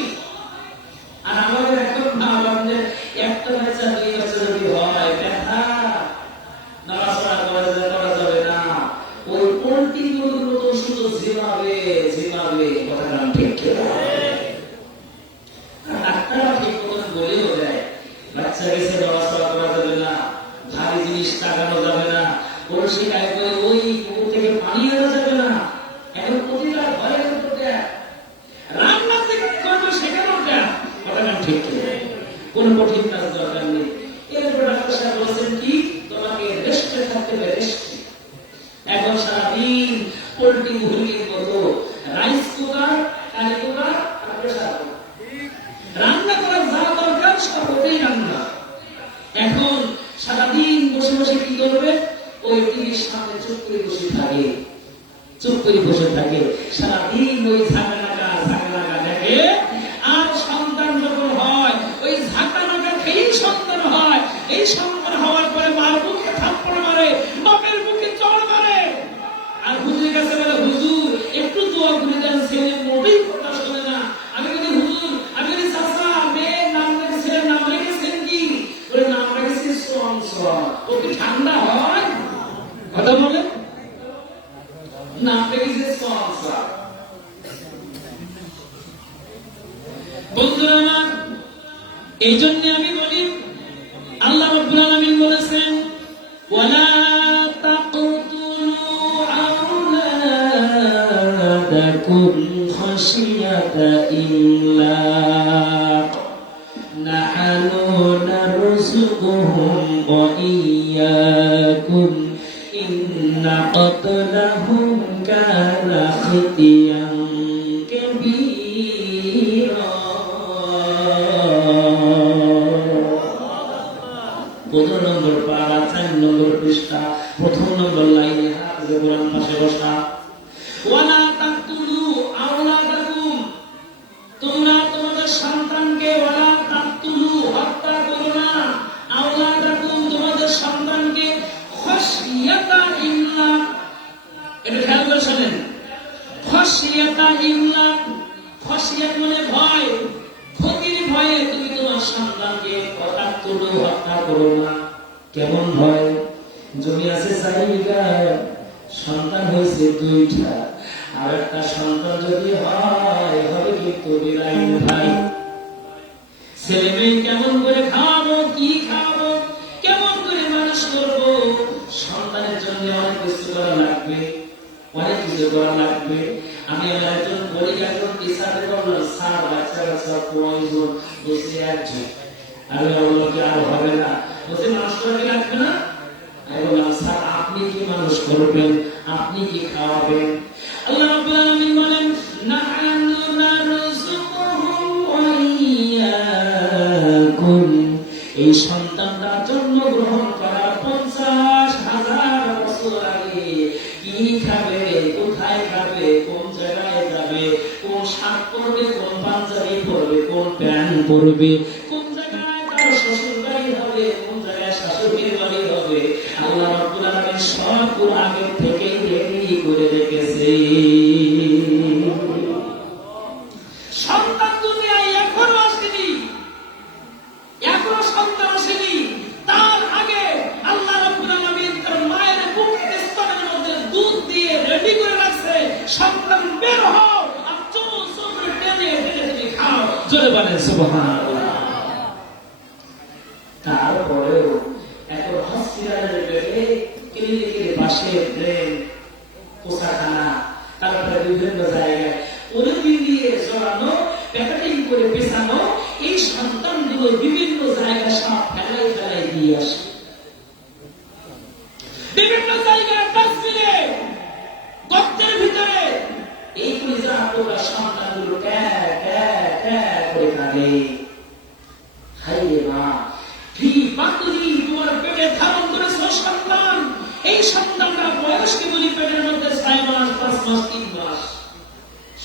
আর আমাদের এখন ভাবলেন একটা বাচ্চা 2 বাচ্চা যদি হয়, দেখা নামাজ করা যাবে না। ওই পোল্ট্রি গরুর মতো শুধু ঝিমাবে কথা নাম ঠিক ডাক্তাররা ঠিক মতন বলেও দেয়, বাচ্চা গেছে ওই পুকুর থেকে পানি আনা যাবে না, এখন প্রতিটা ঘরে রান্না থেকে করবো সেখানেও কথা ঠিক কোন কঠিন কাজ দরকার নেই। এরপর ডাক্তার সাহেব বলছেন কি তোমাকে রেস্টে থাকতে হবে, রেস্টে। এখন সারাদিন পোল্ট্রি মুরগির মতো রাইস কুকার, কারি কুকার আর প্রেসার রান্না করার যা দরকার সব ওটাই রান্না। এখন সারাদিন বসে বসে কি করবে, ওই টিভির সামনে চুপ করে বসে থাকে, চুপ করে বসে থাকে সারাদিন ওই ঝাঁকা নাকা দেখে। আর সন্তান যখন হয় ওই ঝাঁকা নাকা খেয়েই সন্তান হয়। এই সন্তান হওয়ার পরে মার মুখে থাপ্পড় মারে, বাপের মুখে চড় মারে। আর হুজুরের কাছে বলে হুজুর একটু দোয়া করে দেন, ছেলে মোটেই কথা শোনে না। আমি বলি হুজুর, আমি বলি চাচা মেয়ের নাম রেখে ছেলের নাম রেখেছেন কি? ওর নাম রেখেছি সোয়ান সোয়ান। ও কি ঠান্ডা হয়? কথা বলে নাম রেখেছে সোয়ান সোয়ান। বন্ধুরা আমার, এই জন্য আমি বলি আল্লাহ রাব্বুল আলামিন বলেছেন ওয়ালা তাকতুলু আওলাদাকুম খাশিয়াতা ইমলাক নাহনু নারযুকুহুম ওয়া ইয়্যাকুম ইন্না ক্বাতলাহুম কানা খিতিয়ান কাবীরা। 15 নম্বর পারা 4 নম্বর পৃষ্ঠা 1 নম্বর লাইনে হাফেজে কোরআন পাশে বসা। ওয়ালা তাকতুলু আওলাদাকুম, তোমরা তোমাদের সন্তানকে ওয়ালা তাকতুলু হত্যা করো না, আওলাদাকুম তোমাদের সন্তানকে খাশিয়াতা ইমলাক। এটা খেয়াল করে শুনেন, খাশিয়াতা ইমলাক, খাশিয়াত মানে ভয়, ক্ষতির ভয়ে তুমি তোমার সন্তানকে হত্যা করো না। কেমন ভয়? জমি আছে 4 বিঘা, সন্তান হয়েছে 2টা, আর একটা সন্তান যদি হয় হবে কিন্তু বিরাইন ভাই। ছেলে মেয়ে কেমন করে খাওয়াবো, কি খাওয়াবো, কেমন করে মানুষ করবো, সন্তানের জন্য অনেক কিছু করা লাগবে, অনেক কিছু করা লাগবে। আমি আমার একজন একজন টিচারকে বললাম স্যার বাচ্চা প্রয়োজন বসে আছে। আমি বললাম কি আর হবে না, বলছে মানুষ করে লাগবে না। আমি বললাম স্যার আপনি কি মানুষ করবেন, আপনি কি খাওয়াবেন? আল্লাহ রাব্বুল আলামিন বলেন নাহনু নারযুকুহুম ওয়া ইয়্যাকুম, এই সন্তানটা জন্মগ্রহণ করার 50,000 বছর আগে কি খাবে, কোথায় খাবে, কোন জায়গায় যাবে, কোন শাক পরবে, কোন পাঞ্জাবি পরবে, কোন প্যান্ট পরবে, কোন জায়গায় তার শ্বশুর বাড়ি হবে, কোন জায়গায় শাশুড়ির বাড়ি হবে, আল্লাহ রাব্বুল আলামিন সব আগে থেকেই রেডি করে রেখেছে। সন্তান দুনিয়ায় এখনো আসেনি, এখনো সন্তান আসেনি, তার আগে আল্লাহ রাব্বুল আলামিন তার মায়ের বুকের স্তনের মধ্যে দুধ দিয়ে রেডি করে রাখছে। সন্তান বের হও আর চোখ টেনে টেনে খাও, জোরে বলেন সুবহানাল্লাহ। তারপরেও এখন হসপিটালের বেডে, ক্লিনিকের পাশে ড্রেন, পোশাখানা, তারপরে বিভিন্ন জায়গায় পলিথিন দিয়ে জড়ানো, প্যাকেটিং করে পেছানো, এই সন্তানগুলো বিভিন্ন জায়গায় সব ফেলাই ফেলাই দিয়ে আসে। বিভিন্ন জায়গায় ডাস্টবিনে, গর্তের ভিতরে এইগুলি যারা সন্তানগুলো করে কাঁদে। হাইরে মা, তোমার পেটে ধারণ করেছ সন্তান, এই সন্তানটা বয়স কি বলি পেটের মধ্যে 6 মাস, 5 মাস, 3 মাস।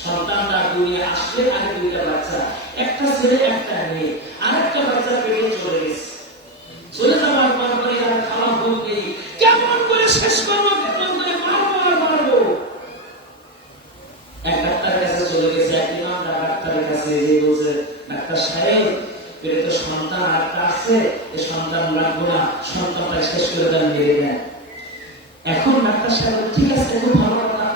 সন্তানটা দুনিয়া আসলে আগে 2টা বাচ্চা, একটা ছেলে একটা মেয়ে, আরেকটা বাচ্চা পেটে চলে গেছে। চলে যাওয়ার পরে আর খাওয়া ভোগ নেই, কেমন করে শেষ করবো, কেমন করে মারবো। এক ডাক্তারের কাছে চলে গেছে, এক ইমামদার ডাক্তারের কাছে, যে বলছে ডাক্তার সাহেব পেটে তো সন্তান আরেকটা আছে, এই সন্তান রাখবো না, সন্তানটা শেষ করে দেন, মেরে দেন। এখন ডাক্তার সাহেব ঠিক আছে, খুব ভালো কথা,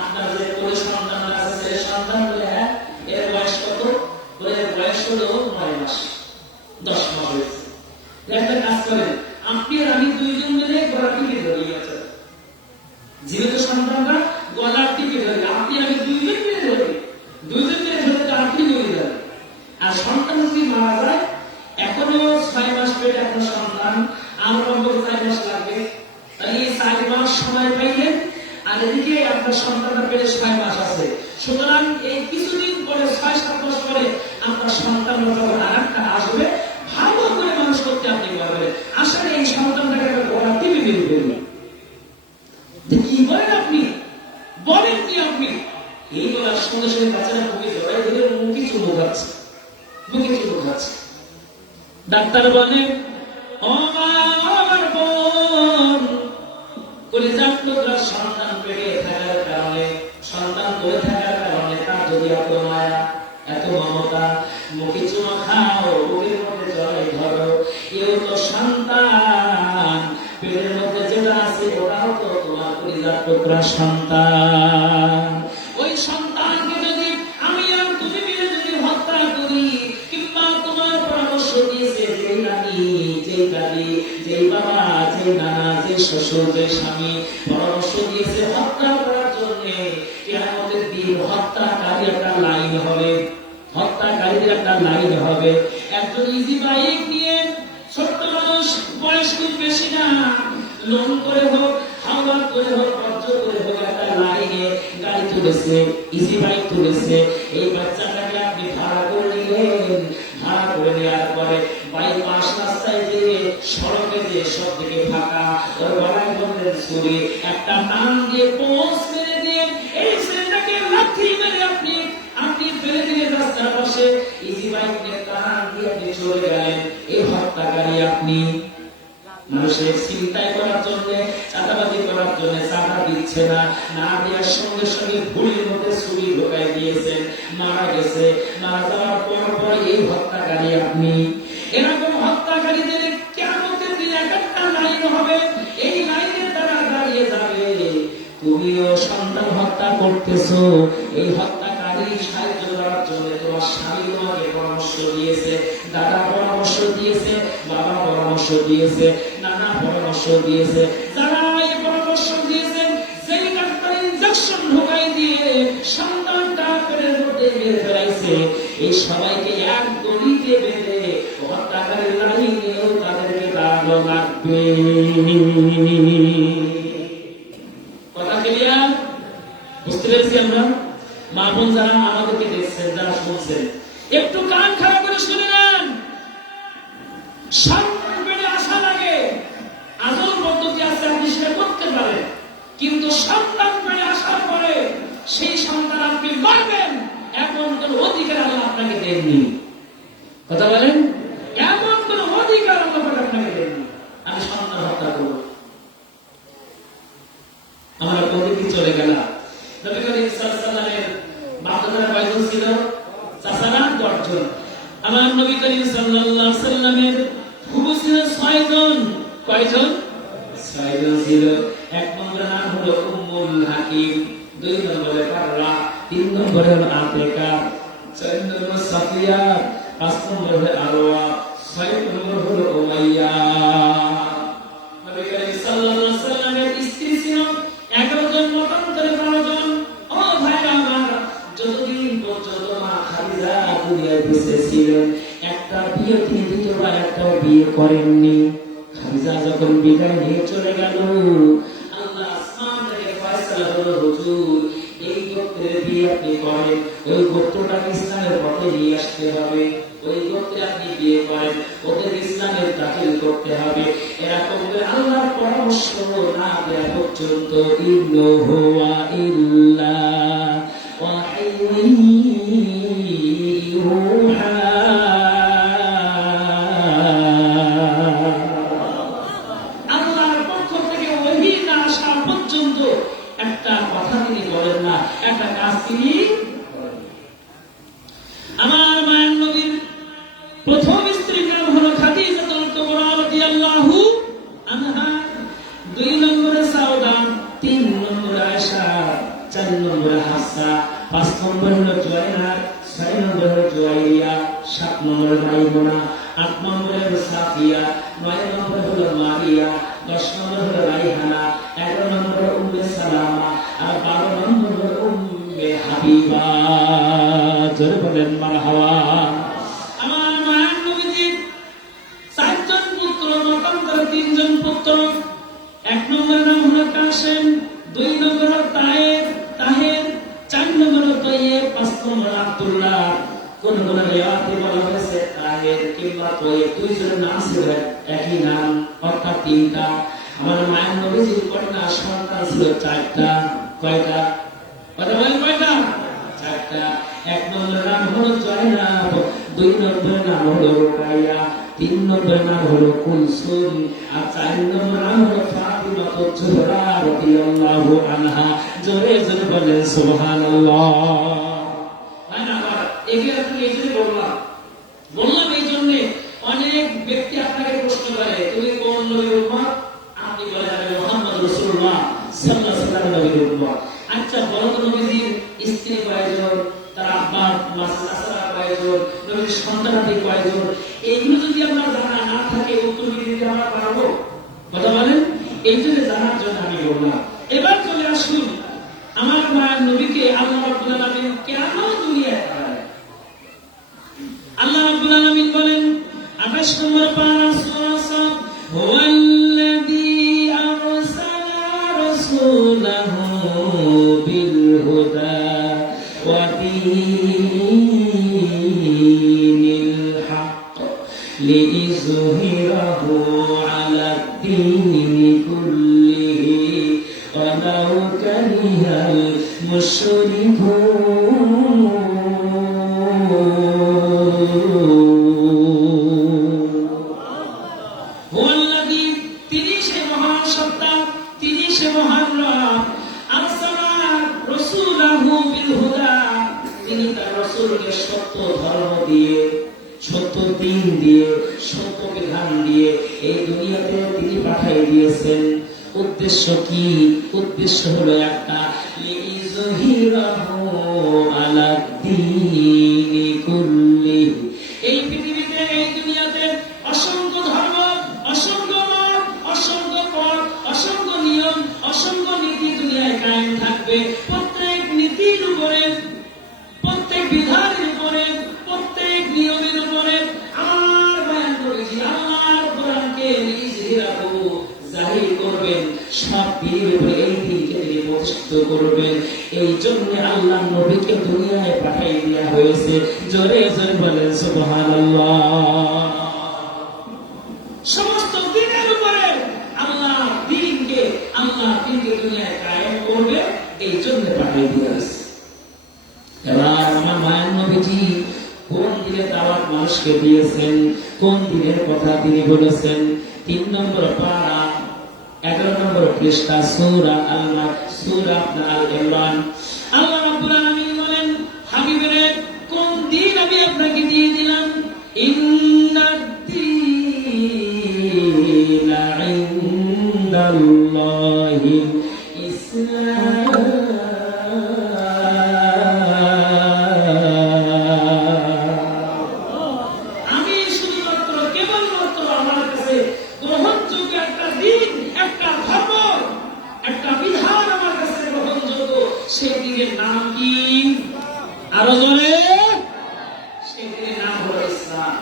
আপনার যে কোলে সন্তান আছে, ছেলে সন্তান বলে হ্যাঁ, এর বয়স কত? বলে বয়স হলো 9 মাস, 10 মাস হয়েছে। একটা কাজ করেন, আপনি আর আমি 2জন মিলে গড়াটিকে ধরিয়ে আছেন, জীবিত সন্তানরা গলার টিকে ধরে, আপনি আমি দুইজন মিলে ধরে, দুইজন মিলে ধরে তো আপনি বলে যাবে। আর সন্তান যদি মারা যায়, এখনো 6 মাস পেটে এখন সন্তান, আমরা 4 মাস লাগবে, তাহলে এই 4 মাস সময় পাইলেন, আর এদিকে আপনার সন্তানটা পেটে 6 মাস আছে। সুতরাং এই কিছুদিন পরে 6-7 মাস পরে আপনার সন্তান আরেকটা আসবে, ভালো করে মানুষ করতে আপনি পারবেন। আসলে এই সন্তানটাকে গলা টিপে বের করবেন, কি বলেন আপনি, বলেন কি আপনি? এই বলার সঙ্গে সঙ্গে বাচ্চারা বুকে জড়াই ধরে মুখে চুমু খাচ্ছে, মুখে চুমু খাচ্ছে। ডাক্তার বলে, ও মা, আমার বোন, কলিজার টুকরা সন্তান পেটে থাকার কারণে, সন্তান পড়ে থাকার কারণে তার যদি এত মায়া, এত মমতা, মুখে চুমু খাও, বুকের মধ্যে জড়াই ধরো, এও তো সন্তান, পেটের মধ্যে যেটা আছে ওটাও তো তোমার কলিজার টুকরা সন্তান। ওই সন্তানকে যদি আমি আর তুমি মিলে যদি হত্যা করি, কিংবা তোমার পরামর্শ দিয়েছে যেই নানি, যেই দাদি, যেই বাবা, যেই নানা, যেই শ্বশুর, যে স্বামী পরামর্শ দিয়েছে হত্যা করার জন্য, কিয়ামতের দিন হত্যাকারী একটা লাইন হবে, হত্যাকারীদের একটা লাইন হবে। একজন ইজি বাইক নিয়ে ছোট্ট মানুষ, বয়স খুব বেশি না, লোন করে হোক, হাওয়া করে হোক, বজ্র করে হোক, একটা লাইনে গাড়ি তুলেছে, ইজি বাইক তুলেছে। এই বাচ্চাটাকে আপনি ভাড়া করে নিলেন, ভাড়া করে নেওয়ার পরে বাইপাস রাস্তায় দিয়ে সড়কে যে সব দিকে ফাঁকা, ওর গলায় বললেন ছুরি, একটা টান দিয়ে পোঁচ মেরে দিয়ে এই ছেলেটাকে লাথি মেরে আপনি আপনি ফেলে দিয়ে রাস্তার পাশে ইজি বাইক নিয়ে টান দিয়ে আপনি চলে গেলেন। এই হত্যাকারী আপনি। মানুষের চিন্তায় করার জন্য, চাঁদাবাজি করার জন্য চাঁদা দিচ্ছে না, না দেওয়ার সঙ্গে সঙ্গে ভুলের মধ্যে ছুরি ঢোকাই দিয়েছেন, মারা গেছে। মারা যাওয়ার পর এই হত্যাকারী আপনি। এরকম হত্যাকারীদের কিয়ামতের দিন একটা লাইন হবে, এই লাইনের দ্বারা দাঁড়িয়ে যাবে, তুমিও সন্তান হত্যা করতেছো। এই হত্যাকারী সাহায্য করার জন্য তোমার স্বামী তোমাকে পরামর্শ দিয়েছে, দাদা পরামর্শ দিয়েছে, বাবা পরামর্শ দিয়েছে, নানা পরামর্শ দিয়েছে। যারা এই পরামর্শ দিয়েছেন, সেই ডাক্তার ইনজেকশন ঢোকাই দিয়ে সন্তানটা পেটের মধ্যে মেরে ফেলাইছে, এই সবাইকে এক গলিতে বেঁধে হত্যাকারীর লাইনেও তাদেরকে দাঁড়ানো লাগবে। কথা ক্লিয়ার? বুঝতে পেরেছি আমরা? মা বোন যারা আমাদেরকে দেখছেন, যারা শুনছেন, একটু কান খারাপ করে শুনে নেন। সন্তান পেটে আসা লাগে, আদর পদ্ধতি আছে, আপনি সেটা করতে পারেন, কিন্তু সন্তান পেটে আসার পরে সেই সন্তান আপনি মারবেন, এমন কোন অধিকার আল্লাহ আপনাকে দেননি। কথা বলেন, এমন কোন অধিকার আল্লাহ আপনাকে দেননি আমি সন্তান হত্যা করব। আমরা প্রতিদিন চলে গেলাম, নবী করিম সাল্লাল্লাহু আলাইহি ওয়াসাল্লামের বাচ্চারা কয়জন ছিল? চাচারা 10 জন। আমার নবী করিম সাল্লাল্লাহু আলাইহি ওয়াসাল্লামের ফুফু ছিল 6 জন। কয়জন? 6 জন ছিল। এক নম্বরের নাম হলো উম্মুল হাকিম, 2 নম্বরে কাররা, 3 নম্বরে হলো আতিকা, 4 নম্বরে সাফিয়া, 5 নম্বরে হলো আরওয়া, 6 নম্বরে হলো উমাইয়া। নবী করিম সাল্লাল্লাহু আলাইহি ওয়াসাল্লামের স্ত্রী ছিল 11 জন, মতান্তরে 12 জন। ও ভাইরা আমার, যতদিন পর্যন্ত মা খাদিজা দুনিয়ায় বেঁচে ছিলেন, একটা বিয়ে তিনি দ্বিতীয়বার একটা বিয়ে করেননি। খাদিজা যখন বিদায় নিয়ে চলে গেল, আল্লাহ আসমান থেকে ফয়সালা হলো, হুজুর এই গোত্রের বিয়ে আপনি করেন, ওই গোত্রটাকে ইসলামের পথে নিয়ে আসতে হবে, ওই গোত্রে আপনি বিয়ে করেন, ওদের ইসলামের দাখিল করতে হবে। এরকম করে আল্লাহর পরামর্শ না দেওয়া পর্যন্ত ইন্নাহু ইল্লা ওয়াহিয়ুন ইউহা, আল্লাহর পক্ষ থেকে ওহী না আসা পর্যন্ত একটা কথা তিনি বলেন না, একটা কাজ তিনি। আমার মায়ের নবীর প্রথম স্ত্রীর নাম হলো খাদিজাতুল কুবরা রাদিয়াল্লাহু আনহা, 2 নম্বরে সাউদা, 3 নম্বরে আয়েশা, 4 নম্বরে হাফসা, 5 নম্বরে হলো জুয়াইনার, 6 নম্বরে হলো জুয়াইরিয়া, 7 নম্বরে মাইমুনা, 8 নম্বরে হলো সাফিয়া, 9 নম্বরে হলো মারিয়া, 10 নম্বরে হলো রাইহানা, 11 নম্বরে উম্মে সালামা, আর 12 নম্বর হলো উম্মে হাবিবা। জোরে বলেন মারহাবা। আমার মায়ের নবীজির 4 জন পুত্র, মতান্তর 3 জন পুত্র। 1 নম্বর নাম হলো কাসেম, 2 নম্বর তাহের, 4 নম্বর তৈয়ব, 5 নম্বর আব্দুল্লাহ। কোন কোন রিওয়ায়াতে বলা হয়েছে তাহের কিংবা তৈয়ব, 2 জনের নাম ছিল একই নাম, অর্থাৎ 3টা। আমার মায়ের নবীজির কন্যা সন্তান ছিল 4টা। কয়টা? কথা বলেন কয়টা? 4টা। 1 নম্বর নাম হলো জয়নাব, 2 নম্বর নাম হলো রুকাইয়া, 3 নম্বর নাম হলো কুলসুম, আর 4 নম্বর নাম হলো ফাতিমা জোহরা রাদিয়াল্লাহু আনহা। জোরে জোরে বলেন সুবহানাল্লাহ। বললাম এই জন্য অনেক ব্যক্তি আপনাকে প্রশ্ন করে, তুমি কোন নবীর উম্মত? আপনি বলে যাবেন মুহাম্মদ রাসূলুল্লাহ সাল্লাল্লাহু আলাইহি ওয়াসাল্লাম নবীর উম্মত। আচ্ছা বলো তো, নবীজির স্ত্রী কয়জন, তার আব্বা মাসআলা কয়জন, নবীর সন্তানাদি কয়জন? এইগুলো যদি আমরা জানা না থাকে উত্তর দিতে আমরা পারবো? কথা বলেন। এই জন্য জানার জন্য আমি বললাম। এবার চলে আসুন, আমার মায়ের নবীকে আল্লাহ রাব্বুল আলামিন কেন দুনিয়ায় পাঠালেন? আল্লাহ রাব্বুল আলামিন বলেন 28 নম্বর পারা সূরা সাদ, হুয়াল্লাযী আরসালা রাসূলাহু বিল হুদা ওয়া দীনিল হক লিইযহিরাহু আলাদ দীনি কুল্লিহি ওয়ালাউ কারিহাল মুশরিকুন। সত্য ধর্ম দিয়ে, সত্য দিন দিয়ে, সত্য বিধান দিয়ে এই দুনিয়াতে তিনি পাঠিয়ে দিয়েছেন। উদ্দেশ্য কি? উদ্দেশ্য হলো একটা, লিইযহিরাহু আলা দীনি কুল্লিহি। এই পৃথিবীতে, এই দুনিয়াতে অসংখ্য ধর্ম, অসংখ্য মত, অসংখ্য পথ, অসংখ্য নিয়ম, অসংখ্য নীতি দুনিয়ায় কায়েম থাকবে। প্রত্যেক নীতির উপরে, প্রত্যেক বিধানের উপরে, প্রত্যেক নিয়মের উপরে আমার বয়ান করেছি আল্লাহর কোরআনকে লিইযহিরাহু জাহির করবেন। সব দিনের উপরে এই দিনকে তিনি প্রতিষ্ঠিত করবেন। এই জন্য আল্লাহ নবীকে দুনিয়ায় পাঠিয়ে দেওয়া হয়েছে। জোরে জোরে বলেন সুবহানাল্লাহ। সমস্ত দিনের উপরে আল্লাহ দিনকে দুনিয়ায় কায়েম করবে, এই জন্য পাঠিয়ে দেওয়া হয়েছে। এবার আমার মায়ের নবীজি কোন দিনে দাওয়াত মানুষকে দিয়েছেন, কোন দিনের কথা তিনি বলেছেন? 3 নম্বর পারা 11 নম্বর পৃষ্ঠা, সূরা সূরা আল ইমরান। আল্লাহ রাব্বুল আলামিন বলেন, হাবিবের কোন দিন আমি আপনাকে দিয়ে দিলাম? ইন্নাদ-দীনা ইনদাল্লাহিল ইসলাম। সেদিনের নাম কি? আরো জোরে। সেদিনের নাম হলো ইসলাম।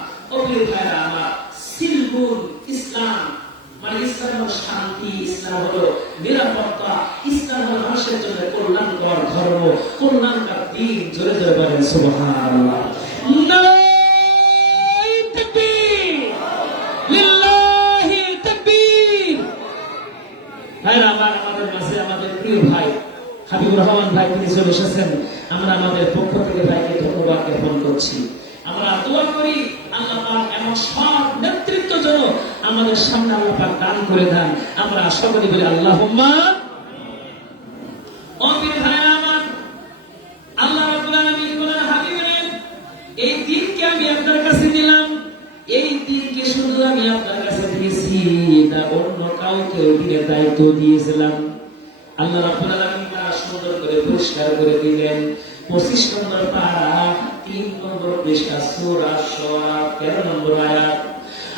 আমার সিলবুল ইসলাম, মানে ইসলাম হলো শান্তি, ইসলাম হলো নিরাপত্তা, ইসলাম হলো মানুষের জন্য কল্যাণকর ধর্ম, কল্যাণকর দিন। জোরে জোরে বলেন সুবহানাল্লাহ। আমাদের মাঝে আমাদের প্রিয় ভাই হাবিবুর রহমান ভাই তিনি চলে এসেছেন। আমরা আমাদের পক্ষ থেকে ভাইকে ধন্যবাদ জ্ঞাপন করছি। আমরা দোয়া করি আল্লাহ পাক এমন সব নেতৃত্ব যেন আমাদের সামনে আল্লাহ পাক দান করে দেন। আমরা সকলে বলি আল্লাহুম্মা। ও প্রিয় ভাইরা আমার, আল্লাহ রাব্বুল আলামিন বলেন, হাবিবের এই দিনকে আমি আপনার কাছে দিলাম, এই দিনকে শুধু আমি আপনার কাছে দিয়েছি, না অন্য কাউকে দিনের দায়িত্ব দিয়েছিলাম। আল্লাহ রাব্বুল আলামিন সুন্দর করে পরিষ্কার করে দিলেন। 25 নম্বর পারা 3 নম্বর পৃষ্ঠা, সূরা শুআরা 13 নম্বর আয়াত।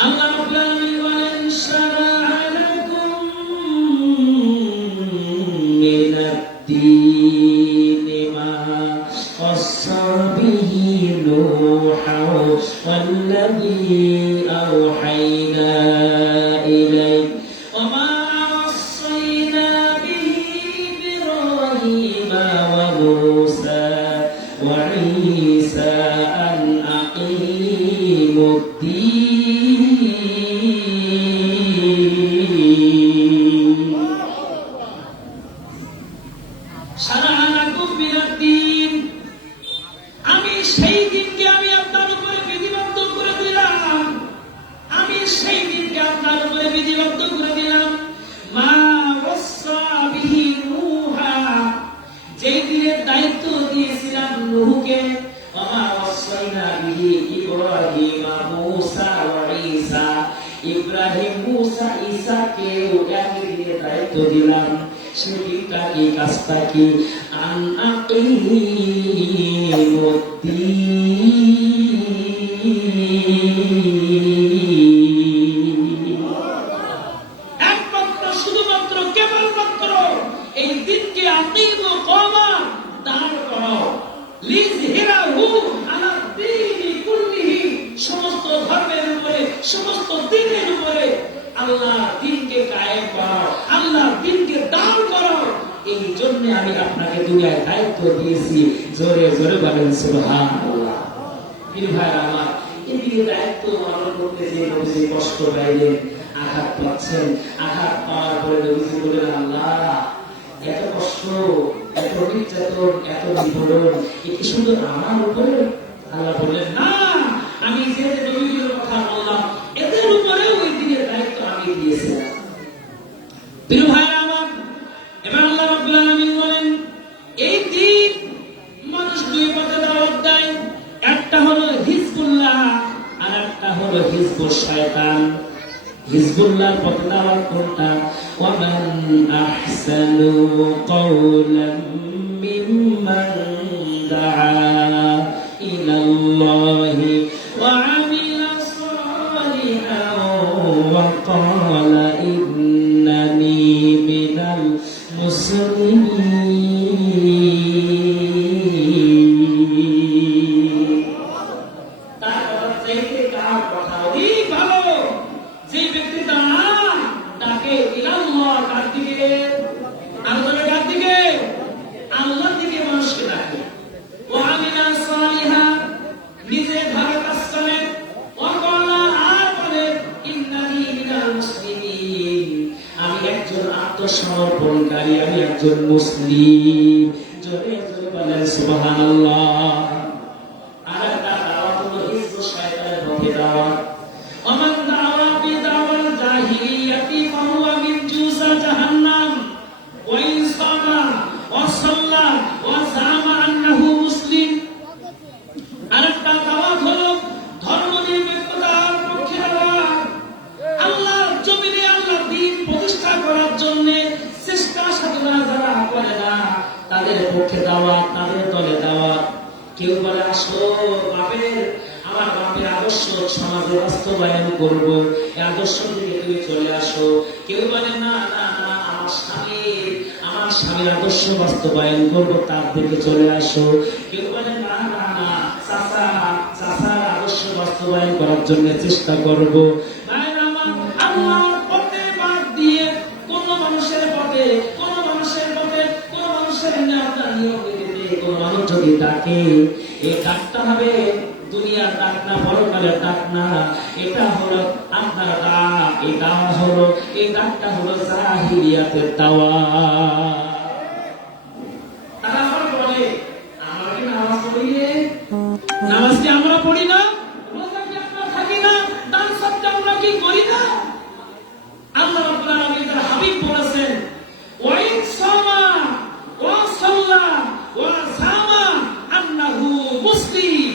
আল্লাহ রাব্বুল আলামিন বলেন, শারা'a লাকুম الدين ما وصى به نوحا والذي أوحينا إليك وما وصينا به إبراهيم وموسى وعيسى أن أقيموا الدين সারাকুম বিরাদ্দিন আমি সেই দিনকে আমি আপনার উপরে বিধিবদ্ধ করে দিলাম আমি সেই দিনকে আপনার উপরে বিধিবদ্ধ করে দিলাম মা ওয়াসা বিহি নূহা যেই দিনের দায়িত্ব দিয়েছিলাম নূহকে ওয়া ওয়াসাইনা বিহি ইব্রাহিম মুসা ওয়া ঈসা ইব্রাহিম মুসা ঈসাকে একই দিনের দায়িত্ব দিলাম সেদিনটা কি কাজটা কি আন একমাত্র শুধুমাত্র কেবলমাত্র এই দিনকে আকিমু কওমা দাঁড় করো লিযহিরাহু আলা দীনি কুল্লিহি সমস্ত ধর্মের উপরে সমস্ত দ্বীনের উপরে আল্লাহর দ্বীনকে কায়েম করো আল্লাহর দ্বীনকে দাঁড় করো এই জন্য আমি আপনাকে দুনিয়ায় দায়িত্ব দিয়েছি জোরে জোরে বলেন সুবহানাল্লাহ প্রিয় ভাইরা আমার এই দায়িত্ব পালন করতে যে নবীজি কষ্ট পাইলেন আঘাত পাচ্ছেন আঘাত পাওয়ার পরে নবীজি বললেন আল্লাহ এত কষ্ট এত নির্যাতন এত নিপীড়ন এটি শুধু আমার উপরে আল্লাহ বললেন না আমি যে নবীজির কথা বললাম এদের উপরে ওই দিনের দায়িত্ব আমি দিয়েছিলাম প্রিয় ভাইরা আমার এবার আল্লাহ রাব্বুল আলামিন বলেন এই দিন মানুষ দুই পথে দাওয়াত দেয় একটা হলো হিজবুল্লাহ আর একটা হলো হিজবুশ শয়তান হিজবুল্লাহর পথে দাওয়াত কোনটা ওয়ামান আহসানু কওলাম মিম্মান দাআ ইলাল্লাহি ওয়া আমিলা সালিহান ওয়া ক্বালা ইন্নানি মিনাল মুসলিমিন তার কথা চাইতে কার কথা ওই ভালো যে ব্যক্তি তাকে ইলাল্লাহ কার দিকে আল্লাহর কার দিকে আল্লাহর দিকে মানুষকে ডাকে ওয়া আমিলা সালিহান নিজে ভালো কাজ করে ওয়া ক্বালা আর বলে ইন্নানি মিনাল মুসলিমিন আমি একজন আত্মসমর্পণকারী আমি একজন মুসলিম জোরে জোরে বলেন সুবহানাল্লাহ আর একটা দাওয়াত হলো হিজবুশ শয়তানের পথে দাওয়াত ওমান দাওয়া বিদাওয়াল জাহিলিয়াতি ফাহুয়া মিন জুসা জাহান্নাম ওয়া ইনসামা ওয়া সাল্লা ওয়া জামা আন্নাহু মুসলিম আরেকটা দাওয়াত হলো ধর্ম নিরপেক্ষতার পক্ষে দাওয়াত আল্লাহর জমিনে আল্লাহর দ্বীন প্রতিষ্ঠা করার জন্য চেষ্টা সাধনা যারা করে না তাদের পক্ষে দাওয়াত তাদের দলে দাওয়াত কেউ বলে আসো আমার বাপের আদর্শ সমাজে বাস্তবায়ন করব এই আদর্শ থেকে তুমি চলে আসো কেউ বলে না না না আমার স্বামীর আদর্শ বাস্তবায়ন করব তার দিকে চলে আসো কেউ বলে না না না চাচার আদর্শ বাস্তবায়ন করার জন্য চেষ্টা করব আল্লাহর পথে বাদ দিয়ে কোন মানুষের পথে কোন মানুষের নিয়ম কোন মানুষ যদি ডাকে এই ডাকটা হবে দুনিয়ার ডাক না পরকালের ডাক না এটা হলো আপনার ডাক এই ডাকটা হলো জাহিলিয়াতের দাওয়াত তারা আবার বলে আমরা কি নামাজ পড়ি নামাজ কি আমরা পড়ি না রোজা কি আমরা থাকি না দান সদকা আমরা কি করি না আল্লাহ রাব্বুল আলামিন তার হাবিব বলেছেন ওয়া ইনসামা ওয়া সাল্লা ওয়া জামা আন্নাহু মুসলিম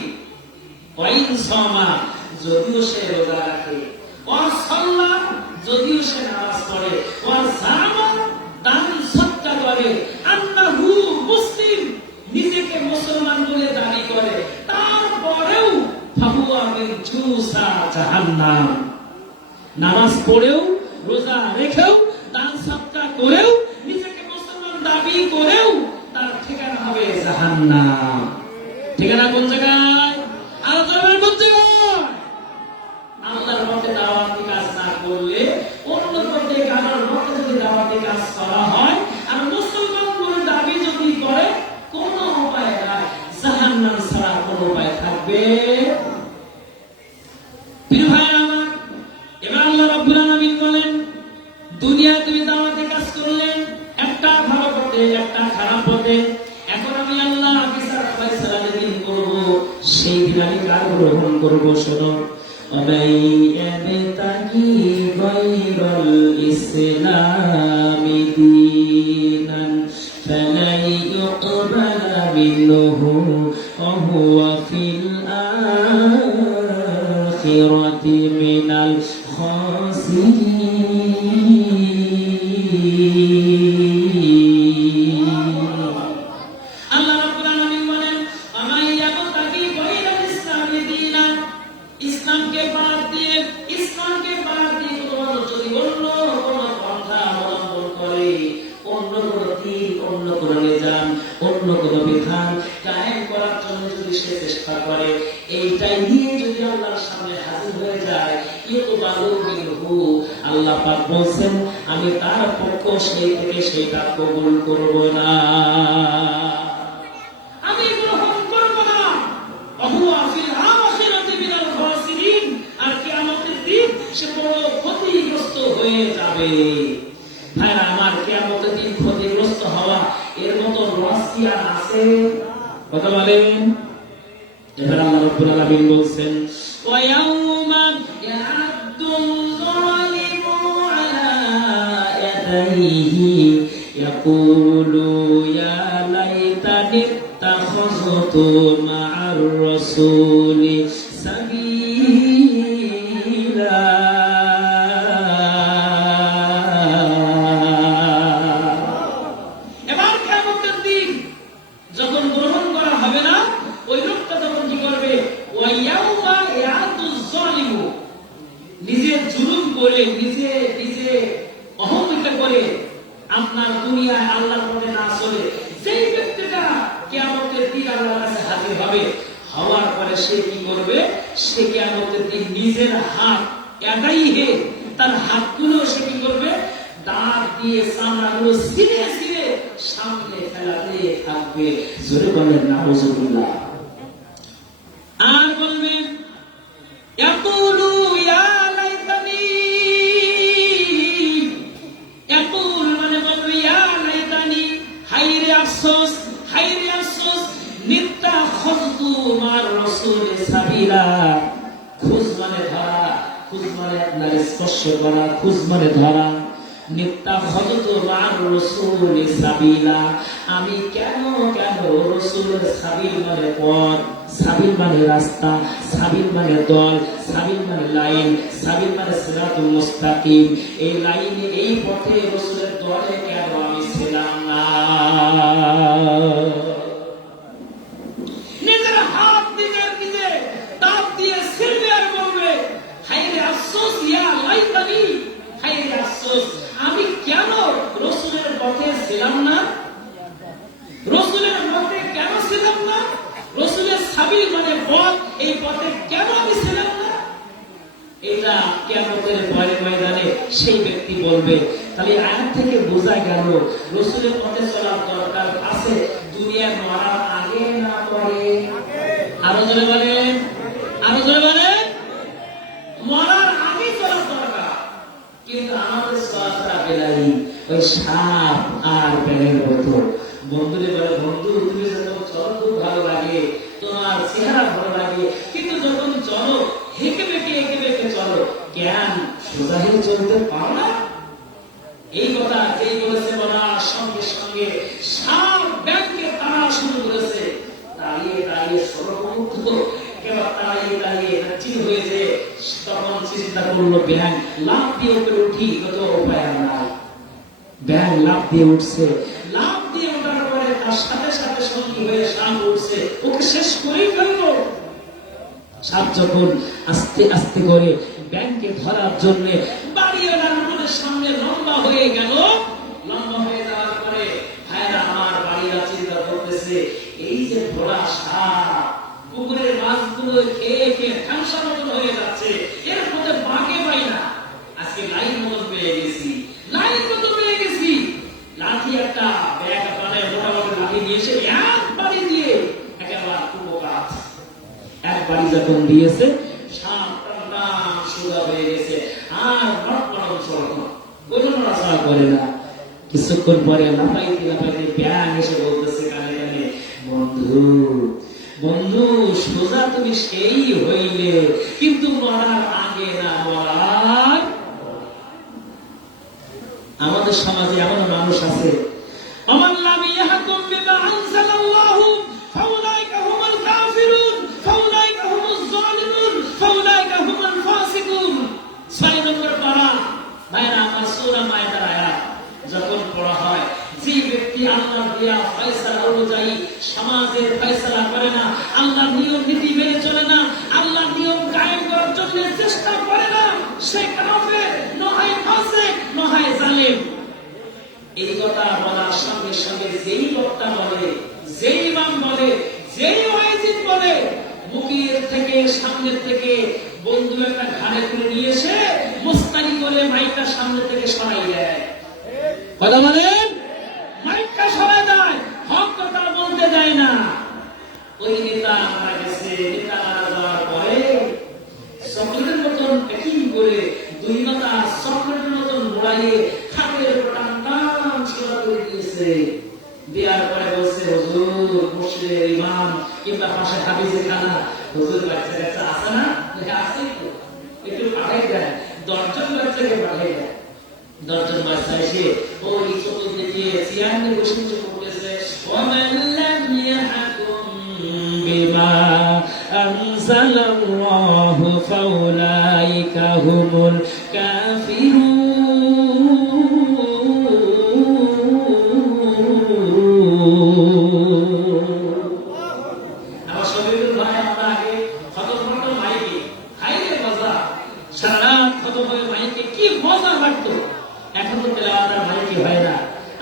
ওয়া ইনসামা যদিও সে রোজা রাখে ওয়া সাল্লা যদিও সে নামাজ পড়ে ওয়া জামা দান সদকা করে আন্নাহু মুসলিম নিজেকে মুসলমান বলে দাবি করে তারপরেও ফাহুয়া মিন জুসা জাহান্নাম নামাজ পড়েও রোজা রেখেও দান সদকা করেও নিজেকে মুসলমান দাবি দাবি করেও তার ঠিকানা হবে জাহান্নাম। ঠিকানা কোন জায়গায়? আল্লাহর কোন জায়গায়? আল্লাহর পথে দাওয়াতি কাজ না করলে অন্য পথে কারোর পথে যদি দাওয়াতি কাজ করা হয় আর মুসলমান কোন দাবি যদি করে, কোন উপায় নাই, জাহান্নাম ছাড়া কোন উপায় থাকবে? প্রিয় ভাইরা আমার, এবার আল্লাহ রাব্বুল আলামিন বলেন, দুনিয়া তুমি দাওয়াতি কাজ করলেন, একটা ভালো পথে একটা খারাপ পথে, এখন আমি আল্লাহ বিচার ফয়সালা যেদিন করব সেই দিন আমি কার গ্রহণ করব? শোনো, ومن يبتغي غير الإسلام دينا فلن يقبل منه وهو في الآخرة من الخاسرين. আল্লাহ রাব্বুল আলামিন বলেন, ومن يبتغي غير الإسلام دينا, ইসলামকে বাদ দিয়ে যদি অন্য কোন পন্থা অবলম্বন করে, অন্য কোন দিন, অন্য কোন নিজাম, অন্য কোন বিধান কায়েম করার জন্য যদি সে চেষ্টা করে, এইটাই নিয়ে যদি আল্লাহর সামনে হাজির হয়ে যায়, ইউকবালু মিনহু, আল্লাহ পাক বলেন আমি তার পক্ষ সেই থেকে সেটা কবুল করব না, আমি গ্রহণ করব না। ওহুয়া ফিল আখিরাতি মিনাল খাসিরিন, আর কিয়ামতের দিন সে বড় ক্ষতিগ্রস্ত হয়ে যাবে। ভাইরা আমার, কিয়ামতের দিন ক্ষতিগ্রস্ত হওয়া এর মতো লস কি আর আছে? কথা বলেন। এবার আল্লাহ রাব্বুল আলামিন বলেন, ওয়া ইয়াউমা ইয়া'আদ্দুল যালিমু আলা ইয়াদাইহি ইয়াকুলু ইয়া লাইতানি ইত্তাখাযতু মা'আর রাসূলি সাবিলা। এবার কিয়ামতের দিন যখন গ্রহণ করা হবে না, ওই লোকটা তখন কি করবে? ওয়া ইয়াউমা ইয়া'আদ্দুল যালিমু, নিজে জুলুম করে, নিজে অহমিকা করে আপনার দুনিয়ায় আল্লাহর পথে না চলে যেই ব্যক্তিটা কিয়ামতের দিন আল্লাহর কাছে হাজির হবে, হওয়ার পরে সে কি করবে? সে কিয়ামতের দিন নিজের হাত একাইহে, তার হাতগুলো সে কি করবে? দাঁত দিয়ে চামড়াগুলো ছিঁড়ে ছিঁড়ে সামনে ফেলাতে থাকবে। জোরে বলেন নাউজুবিল্লাহ। আর বলবেন, ইয়াকুলু ইয়া লাইতানি, ইয়াকুল মানে বলবে ইয়া লাইতানি, হায়রে আফসোস, হায়রে আফসোস, নিত্তাখাযতু মা'আর রাসূলি সাবিলা। খুঁজ মানে ধরা, খুঁজ মানে আপনার স্পর্শ করা, খুঁজ মানে ধরা। নিত্তাখাযতু মা'আর রাসূলি সাবিলা, আমি কেন রাসূলের সাবিল মানে পথ, সাবিল মানে রাস্তা, সাবিল মানে দল, সাবিল মানে লাইন, সাবিল মানে সিরাতুল মুস্তাকিম, এই লাইনে এই পথে রাসূলের দলে কেন আমি ছিলাম না? নিজের হাত নিজে দাঁত দিয়ে ছিঁড়বে আর বলবে, হায়রে আফসোস, ইয়া লাইতানি, হায়রে আফসোস, আমি কেন রাসূলের পথে ছিলাম না? রাসূলের পথে কেন ছিলাম না? রাসূলের সাবিল মানে পথ, এই পথে কেন আমি ছিলাম না? এটা কিয়ামতের ময়দানে সেই ব্যক্তি বলবে। তাহলে আয়াত থেকে বোঝা গেল রাসূলের পথে চলার দরকার আছে দুনিয়ার মরার আগে না পরে। আরো জোরে বলেন, আরো জোরে বলেন। মরার আগে চলার দরকার, কিন্তু আমাদের চলাফেরা বেলাই ওই সাপ আর বেলের মতো। বন্ধুরে বলে, বন্ধু তুমি যখন চলো খুব ভালো লাগে, তোমার চেহারা ভালো লাগে, কিন্তু যখন চলো হেঁকে বেঁকে চলো, কেন সোজা হয়ে চলতে পারো না? এই কথা যেই বলেছে বলার সঙ্গে সঙ্গে সাপ ব্যাংকে তারা শুরু করেছে। দাঁড়িয়ে সর্বমুগ্ধ, এবার দাঁড়িয়ে চির হয়েছে। তখন চিন্তা করলো, ব্যাংক লাভ দিয়ে উপরে উঠি, কত উপায় নাই। ব্যাংক লাভ দিয়ে উঠছে, লাভ দিয়ে ওঠার পরে তার সাথে সাথে সঙ্গী হয়ে সাপ উঠছে, ওকে শেষ করেই ফেলল। সাপ যখন আস্তে আস্তে করে ব্যাংকে ধরার জন্য বাড়িওয়ালার সামনে লম্বা হয়ে গেল, লম্বা হয়ে যাওয়ার পরে ভাইরা বলতেছে এই যে ভোলা সাপ পুকুরের মাছগুলো খেয়ে খেয়ে ধ্বংসা মতন হয়ে যাচ্ছে, এর মধ্যে বাঁকে পাই না, আজকে লাইন মতন পেয়ে গেছি, লাইন মতন পেয়ে গেছি। লাঠি একটা ব্যাগ মানে মোটামুটি লাঠি নিয়ে এসে একবারই দিয়ে একেবারে উপকার একবারই যখন দিয়েছে সাপটার নাম সোজা হয়ে গেছে, আর নড়াচড়া চলে না, ওই নড়াচড়া করে না। কিছুক্ষণ পরে লাফাইতে লাফাইতে ব্যাং এসে বলতেছে কানে কানে, বন্ধু বন্ধু সোজা তুমি সেই হইলে, কিন্তু মরার আগে না মরার। আমাদের সমাজে এমন মানুষ আছে, আমার লাম ইয়াহকুম বিমা আনজালাল্লাহু ফাউলাইকা হুমুল কাফিরুন ফাউলাইকা হুমুজ জালিমুন ফাউলাইকা হুমুল ফাসিকুন। 6 নম্বর পারা ভাইরা আমার সূরা মায়েদার আয়াত যখন পড়া হয়, যে ব্যক্তি আল্লাহর দেয়া ফয়সালা অনুযায়ী সমাজের ফয়সালা করে না, আল্লাহর নিয়ম নীতি মেনে চলে না, আল্লাহর নিয়ম কায়েম করার জন্য চেষ্টা করে না, সে কাফের, নয় ফাসিক, নয় জালিম। এই কথা বলার সঙ্গে সঙ্গে যেই বক্তা বলে, যেই ইমাম বলে, যেই ওয়াইজিন বলে, মুখের থেকে সামনের থেকে বন্ধু একটা ঘাড়ে তুলে নিয়ে এসে মুস্তানি করে মাইকটা সামনে থেকে সরাই দেয়। কথা বলেন, মাইকটা সরাই দেয়, হক কথা বলতে দেয় না। ওই নেতা মারা গেছে, নেতা মারা যাওয়ার পরে চকলেটের মতন প্যাকিং করে দুই মাথা চকলেটের মতন মোড়াইয়ে খাটের টান টান সোজা করে দিয়েছে। দেওয়ার পরে বলছে, হুজুর মসজিদের ইমাম কিংবা পাশে হাফিজে খানা, হুজুর বাচ্চা কাচ্চা আছে না? আছে তো, একটু পাঠাই দেয়। 10 জন বাচ্চাকে পাঠাই দেয়। 10 জন বাচ্চা এসে ওই চতুর্দিকে চেয়ার নিয়ে বসে বসে পড়তেছে, ওয়ামান লাম ইয়াহকুম বিমা আনজালাল্লাহু ফাউলাইকা হুমুল কাফিরুন। এখন তো তেলাওয়াতের মাইকে হয় না।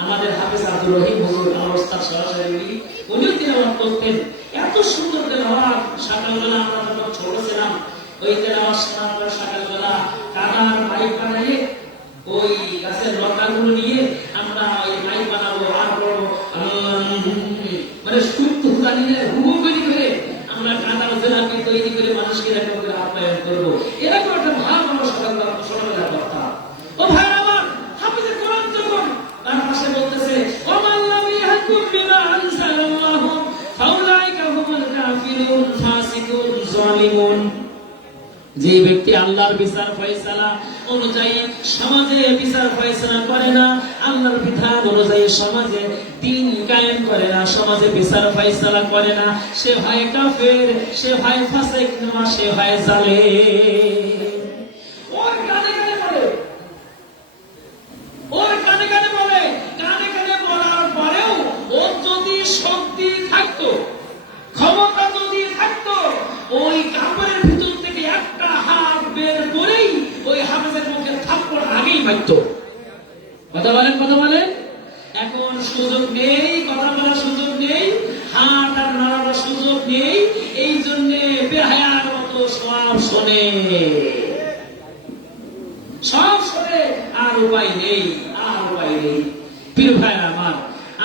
আমাদের হাফেজ আব্দুর রহিম হুজুর আমার ওস্তাদ সরাসরি উনিও তেলাওয়াত করতেন, এত সুন্দর তেলাওয়াত। সকালবেলা আমরা যখন ছোট ছিলাম, ওই তেলাওয়াত শোনার পর সকালবেলা কাদার মাইক বানাইয়ে ওই গাছের লতাগুলো নিয়ে আমরা ওই মাইক বানাবো, আর বড় মানে সুপ্ত জানিয়ে হুহু করে আমরা কাদার জেলাকে তৈরি করে মানুষকে এরকম করে আপ্যায়ন করবো। এরকম একটা ভাব আমরা সকালবেলা করতাম। ও ভাই আমার, হাফেজে কোরআন যখন তার পাশে বলতেছে, ওমান লাম ইয়াহকুম বিমা আনজালাল্লাহু ফাউলাইকা হুমুল কাফিরুন ফাসিকুন জালিমুন। যে ব্যক্তি আল্লাহর বিচার ফয়সালা অনুযায়ী সমাজে বিচার ফয়সালা করে না, আল্লাহর বিধান অনুযায়ী সমাজে দ্বীন কায়েম করে না, সমাজে বিচার ফয়সালা করে না, সে হয় কাফের, সে হয় ফাসিক, না সে হয় জালিম। ওর কানে কানে বলে, ওর কানে কানে বলে, কানে কানে বলার পরেও ওর যদি শক্তি থাকতো, ক্ষমতা যদি থাকতো, ওই কাপড়ের ভিতর থেকে একটা হাত বের করেই ওই হাফেজের মুখে থাপ্পড় আগেই পাইতো। কথা বলেন, কথা বলেন। এখন সুযোগ নেই, কথা বলার সুযোগ নেই, হাত আর নাড়াবার সুযোগ নেই, এই জন্য বেহায়ার মতো সব শোনে, সব শোনে, আর উপায় নেই, আর উপায় নেই। প্রিয় ভাইরা আমার,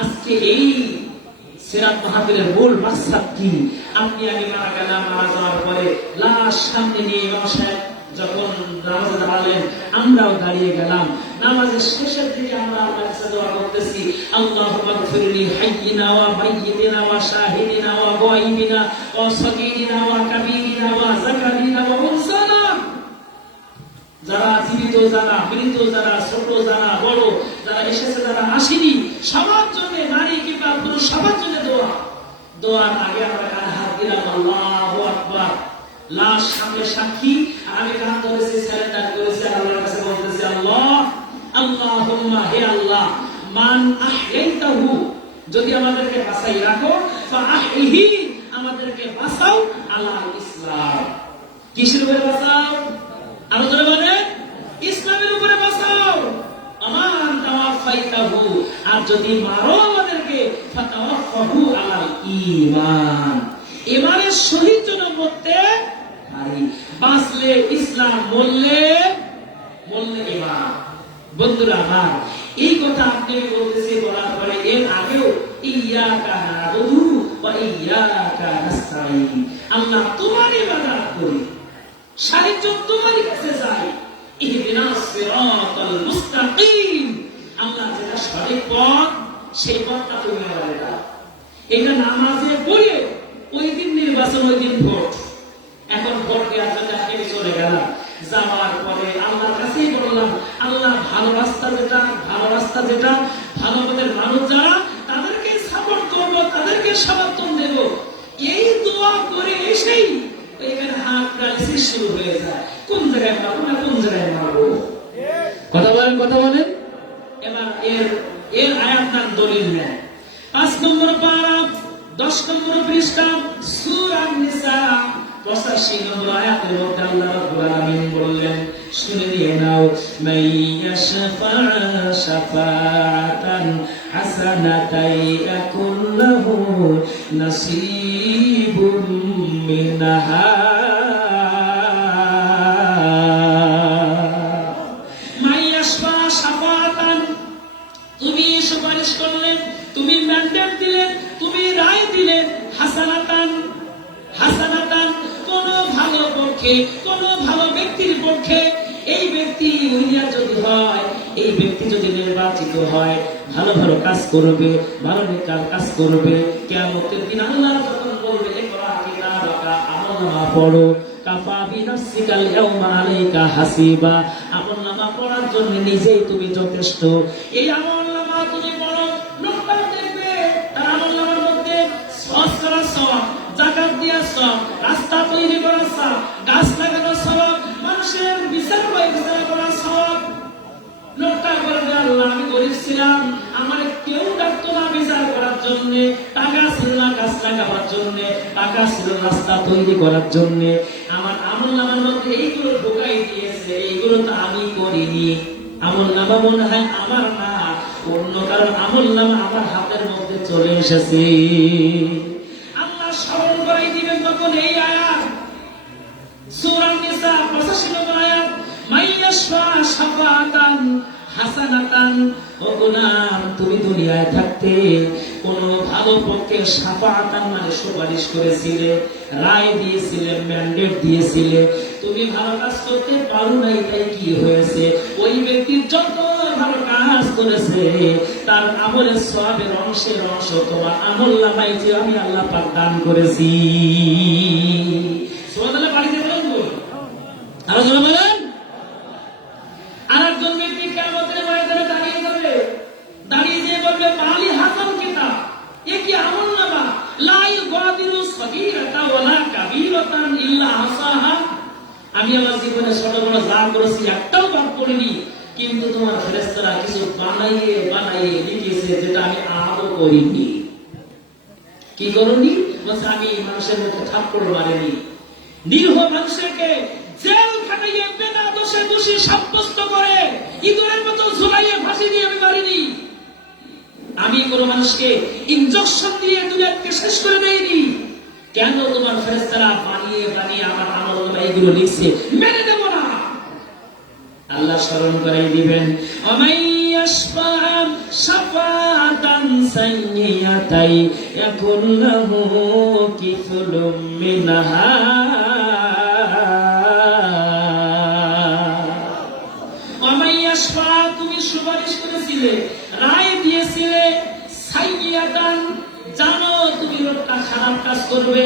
আজকে এই সিরাত মাহফিলের মূল মাকসাদ কি? আপনি আমি মারা গেলাম, মারা যাওয়ার পরে লাশ সামনে নিয়ে ইমাম সাহেব যখন নামাজে দাঁড়ালেন, আমরাও দাঁড়িয়ে গেলাম। নামাজের শেষের দিকে আমরা আল্লাহর কাছে দোয়া করতেছি, আল্লাহুম্মা গফিরলি হাইয়িনা ওয়া মাইয়িতিনা ওয়া শাহিদিনা ওয়া গায়িবিনা ওয়া সাগীরিনা ওয়া কাবীরিনা ওয়া যাকারিনা ওয়া উনসানা। যারা জীবিত, যারা মৃত, যারা ছোট, যারা বড়, যারা এসেছে, যারা আসেনি, সবার জন্য, নারী কিংবা পুরুষ সবার জন্য দোয়া। দোয়ার আগে আমরা কাঁধে হাত দিলাম, আল্লাহু আকবার। লাশ সামনে সাক্ষী, আমি কাঁধ ধরেছি, সারেন্ডার করেছি, আল্লাহর কাছে বলতেছি, আল্লাহ আল্লাহুম্মা, হে আল্লাহ, মান আহইতাহু, যদি আমাদেরকে বাঁচাই রাখো, ফাআহইহি, আমাদেরকে বাঁচাও, আলাল ইসলাম। কিসের উপরে বাঁচাও? আরো জোরে বলেন, ইসলামের উপরে বাঁচাও। আমান তাওয়াফাইতাহু, আর যদি মারো আমাদেরকে, ফাতাওয়াফাহু আলাল ঈমান। ঈমানের সহিত যেন মরতে পারি, বাঁচলে ইসলাম, মরলে ঈমান। বন্ধুরা আমার, এই কথা আপনি বলতেছে, বলার পরে এর আগেও ইয়্যাকা না'বুদু ওয়া ইয়্যাকা নাস্তাঈন, আল্লাহ তোমার ইবাদত করি, সাহায্য তোমার কাছে চাই। ইহদিনাস সিরাতাল মুস্তাকিম, আল্লাহ যেটা সঠিক পথ, সেই পথটা তুমি আমাদের দাও। এটা নামাজে পড়ে ওই দিন নির্বাচন, ওই দিন ভোট। এখন ভোট দেওয়ার জন্য হেঁটে চলে গেলাম, যাওয়ার পরে আল্লাহর কাছেই বললাম, আল্লাহ ভালো রাস্তা যেটা, ভালো পথের মানুষ যারা, তাদেরকে সাপোর্ট করবো, তাদেরকে সমর্থন দেব। এই দোয়া করে এসেই এখানে হাত ডালিসি শুরু হয়ে যায়। কোন জায়গায় মারবো না কোন জায়গায় মারবো, কথা বলেন। এবার এর আয়াত নাম দলিল নেয়। 5 নম্বর পারা 10 নম্বর পৃষ্ঠা সূরা নিসা 85 নম্বর আয়াতের মধ্যে আল্লাহ রাব্বুল আলামিন বললেন, শুনে নিয়ে নাও, মাইয়াশফা শাফাআতান হাসানাতাই ইয়াকুন লাহু নাসিবুম মিনহা। মাইয়াশফা শাফাআতান, তুমি সুপারিশ করলেন, তুমি ম্যান্ডেট দিলেন, তুমি রায় দিলেন, হাসানাতান কোন ভালো পক্ষে, কোন ভালো ব্যক্তির পক্ষে, এই ব্যক্তি উইনার যদি হয়, এই ব্যক্তি যদি নির্বাচিত হয়, ভালো কাজ করবে, ভালো কাজ করবে, কিয়ামতের দিন আল্লাহ যখন বলবে, ইকরা কিতাবাকা, আমলনামা পড়ো, কাফা বিনাফসিকাল ইয়াউমা আলাইকা হাসিবা, আমলনামা পড়ার জন্য নিজেই তুমি যথেষ্ট। এই আমলনামা তুমি পড়ো, লোকটা দেখবে তার আমলনামার মধ্যে হজ করার সওয়াব, যাকাত দেওয়ার সওয়াব, রাস্তা তৈরি করার সওয়াব, গাছ লাগানোর সওয়াব, মানুষের বিচার করার সওয়াব। লোকটা বলবে, আল্লাহ আমি গরিব ছিলাম, আমার কেউ ডাকতো না বিচার করার জন্য, টাকা ছিল না গাছ লাগাবার জন্য, টাকা ছিল রাস্তা তৈরি করার জন্য, আমার আমলনামার মধ্যে এইগুলো ঢোকাই দিয়েছে, এইগুলো তো আমি করিনি। আমলনামা মনে হয় আমার না, অন্য কারণ আমলনামা আমার হাতের মধ্যে চলে এসেছে। আল্লাহ স্মরণ করাই দিবেন তখন এই আয়াত, সূরা নিসা 85 নম্বর আয়াত, মাইয়াশফা শাফাআতান হাসানাতান। ও গোলাম, তুমি দুনিয়ায় থাকতে কোন ভালো পক্ষে শাফাআতান মানে সুপারিশ করেছিলে, রায় দিয়েছিলে, ম্যান্ডেট দিয়েছিলে, তুমি ভালো কাজ করতে পারো নাই, তাই কি হয়েছে? ওই ব্যক্তি যত ভালো কাজ করেছে তার আমলের সওয়াবের অংশ তোমার আমলনামায় যে আমি আল্লাহ পাক দান করেছি। সুবহানাল্লাহ, বাড়িতে বলবো আর জোরে বলেন। আরেকজন ব্যক্তি কিয়ামতের ময়দানে দাঁড়িয়ে যাবে, দাঁড়িয়ে যে বলবে, মালি হাসান কিতাব, এ কি আমলনামা, লা ইউগাদিরু সগীরাতান ওয়ালা কাবীরাতান ইল্লা হাসাহা। আমি আমার জীবনে ছোট বড় যা করেছি একটাও বাদ করিনি, কিন্তু তোমার ফেরেশতারা কিছু বানাইয়ে লিখেছে যেটা আমি আদৌ করিনি। কি করনি? বলছে আমি মানুষের মধ্যে থাপ্পড় মারিনি, নিরীহ মানুষকে জেল খাটাইয়ে বিনা দোষে দোষী সাব্যস্ত করে ইঁদুরের মতো ঝুলাইয়ে ফাঁসি দিয়ে আমি মারিনি, আমি কোনো মানুষকে ইনজেকশন দিয়ে দুনিয়াকে শেষ করে দেইনি। কেন তোমার ফেরেশতারা বানিয়ে আমার আমলনামা এগুলো লিখছে? মেনে দেব না। আল্লাহ স্মরণ করাই দিবেন, আমাইয়াশফা শাফাআতান সাইয়্যাতাই ইয়াকুন লাহু কিফলুম মিনহা। আমাইয়াশফা, তুমি সুপারিশ করেছিলে, রায় দিয়েছিলে, সাইয়্যাতান, জানো তুমি লোকটা খারাপ কাজ করবে,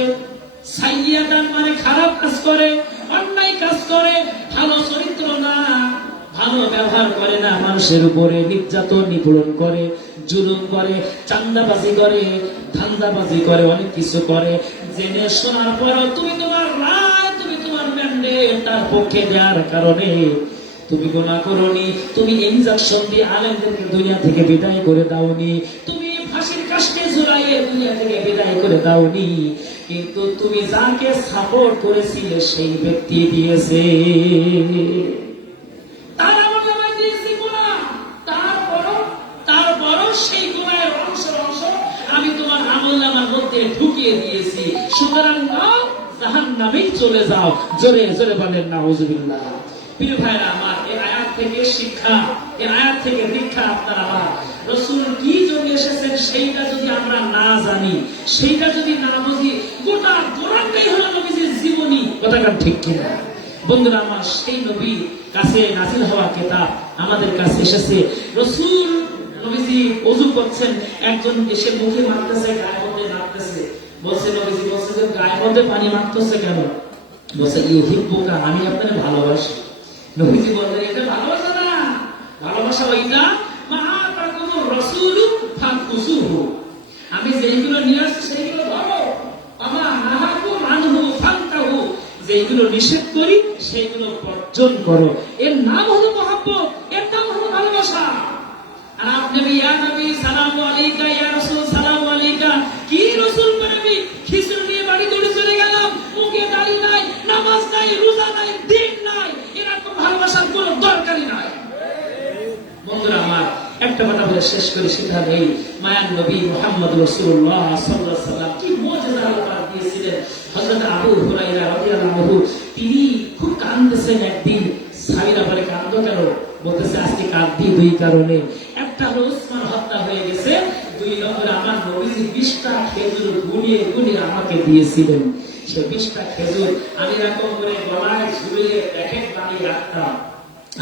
সাইয়্যাতান মানে খারাপ কাজ করে, অন্যায় কাজ করে, ভালো চরিত্র না, ভালো ব্যবহার করে না, মানুষের উপরে নির্যাতন নিপীড়ন করে, জুলুম করে, চাঁদাবাজি করে, ধান্দাবাজি করে, অনেক কিছু করে, জেনে শোনার পর তুমি তোমার রায়, তুমি তোমার ম্যান্ডেট তার পক্ষে দেওয়ার কারণে তুমি গুনাহ করনি, তুমি ইনজেকশন দিয়ে আলেমদেরকে দুনিয়া থেকে বিদায় করে দাওনি, তুমি ফাঁসির কাস্টে ঝুলাইয়ে দুনিয়া থেকে বিদায় করে দাওনি, কিন্তু তুমি যাকে সাপোর্ট করেছিলে সেই ব্যক্তি দিয়েছে। তার আমলনামায় দিয়েছে গুনাহ, তারপরও সেই গুনাহের অংশ আমি তোমার আমল জাহান্নামের মধ্যে ঢুকিয়ে দিয়েছি, সুতরাং নাও জাহান্নামেই চলে যাও। জোরে জোরে বলেন নাউজুবিল্লাহ। প্রিয় ভাইরা আমার, এই আয়াত থেকে শিক্ষা, এই আয়াত থেকে দীক্ষা আপনার আমার। রাসূল কি জন্য এসেছেন সেইটা যদি আমরা না জানি, সেইটা যদি না বুঝি, গোটা কোরআনটাই হলো নবীজির জীবনী। কথাটা ঠিক কিনা বন্ধুরা আমার? সেই নবীর কাছে নাযিল হওয়া কিতাব আমাদের কাছে এসেছে। রাসূল নবীজি ওযু করছেন, একজন এসে মুখে মারতেছে, গায়ের মধ্যে মারতেছে। বলছে নবীজি, বলছে যে গায়ের মধ্যে পানি মারতেছে কেন? বলছে ইউহিব্বুকা, আমি আপনাকে ভালোবাসি। নবীজি বললেন এটা ভালোবাসা না, ভালোবাসা ওইটা মা আতাকুমুর রাসূলু ফাকুযুহু, আমি যেইগুলো নিয়ে আসছি সেইগুলো ধরো, আমা নাহাকুম আনহু ফান্তাহু, যেইগুলো নিষেধ করি সেইগুলো বর্জন করো। এর নাম হলো মহব্বত, এর নাম হলো ভালোবাসা। আর আপনি ইয়া নবী সালামু আলাইকা, ইয়া রাসূল সালামু আলাইকা, কি রাসূল নবী খিচুড়ি নিয়ে বাড়ি দৌড়ে চলে গেলাম, মুখে দাড়ি নাই, নামাজ নাই, রোজা নাই, দিন নাই, এরকম ভালোবাসার কোনো দরকারই নাই। বন্ধুরা আমার, একটা কথা বলে শেষ করে, সেটা নেই মায়ান নবী মুহাম্মদ রাসূলুল্লাহ সাল্লাল্লাহু আলাইহি ওয়াসাল্লাম কি মুজিজা আল্লাহ দিয়েছিলেন। হযরত আবু হুরায়রা রাদিয়াল্লাহু আনহু তিনি খুব কাঁদতেছেন। একদিন সাহাবীরা বলে, কাঁদো কেন? বলতেছে আজকে কাঁদছি দুই কারণে। একটা হলো উসমান হত্যা হয়ে গেছে, দুই নম্বরে আমার নবীজি 20টা খেজুর গুনিয়ে গুনিয়ে আমাকে দিয়েছিলেন। সে 20টা খেজুর আমি এরকম করে গলায় ঝুলিয়ে প্যাকেট বানিয়ে রাখতাম।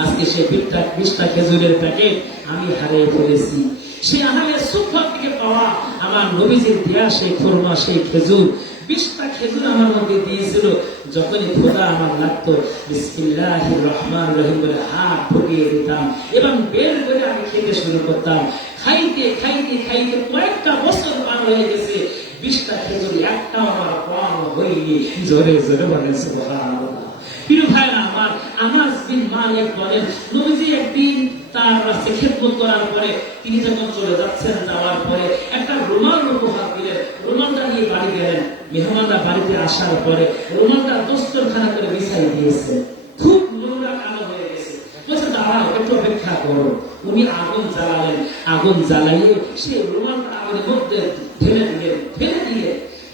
আজকে সে 20টা খেজুরের প্যাকেট আমি হারিয়ে ফেলেছি। সে আহলে সুফা থেকে পাওয়া আমার নবীজির দেয়া সেই খুরমা, সেই খেজুর, 20টা খেজুর আমার মধ্যে দিয়েছিল। যখনই খোদা আমার লাগতো, বিসমিল্লাহির রহমানির রহিম বলে হাত ঢুকিয়ে দিতাম এবং বের করে আমি খেতে শুরু করতাম। খাইতে খাইতে খাইতে কয়েকটা বছর পার হয়ে গেছে, 20টা খেজুর একটাও আমার কম হয়নি। জোরে জোরে বলেন সুবহানাল্লাহ। প্রিয় ভাইরা আমার, আনাস বিন মালিক বলেন, নবীজি একদিন তার রাস্তে খেদমত করার পরে তিনি যখন চলে যাচ্ছেন, যাওয়ার পরে একটা রুমাল উপহার দিলেন। রুমালটা নিয়ে বাড়ি গেলেন। মেহমানরা বাড়িতে আসার পরে রুমালটা দস্তরখানা করে বিছাই দিয়েছে। খুব নোংরা কালো হয়ে গেছে। বলছে দাঁড়াও, একটু অপেক্ষা করো। উনি আগুন জ্বালালেন। আগুন জ্বালাইয়ে সেই রুমালটা আগুনের মধ্যে ঢেলে দিলেন।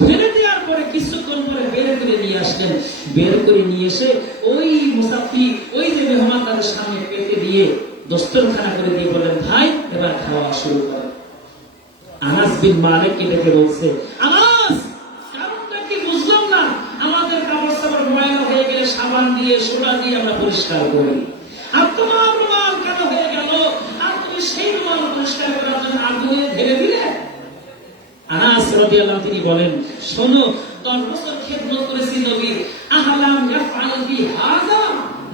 ফেলে দেওয়ার পরে কিছুক্ষণ পরে বের করে নিয়ে আসলেন। বের করে নিয়ে এসে ওই মুসাফির, ওই যে মেহমান, তাদের সামনে পেতে দিয়ে দস্তরখানা করে দিয়ে বলেন, ভাই এবার খাওয়া শুরু করেন। আনাস বিন মালিক এটাকে বলছে, আনাস কারণটা কি বুঝলাম না, আমাদের কাপড় চাপড় ময়লা হয়ে গেলে সাবান দিয়ে সোডা দিয়ে আমরা পরিষ্কার করি, আর তোমার রুমাল কেন হয়ে গেল? আর তুমি সেই রুমাল পরিষ্কার করার জন্য আগুনে ঢেলে দিলে? আনাস রাদিয়াল্লাহু আনহু তিনি বলেন, শোনো, 10 বছর খেদমত করেছি নবী, আহলাম ইয়াফআল বিহাযা,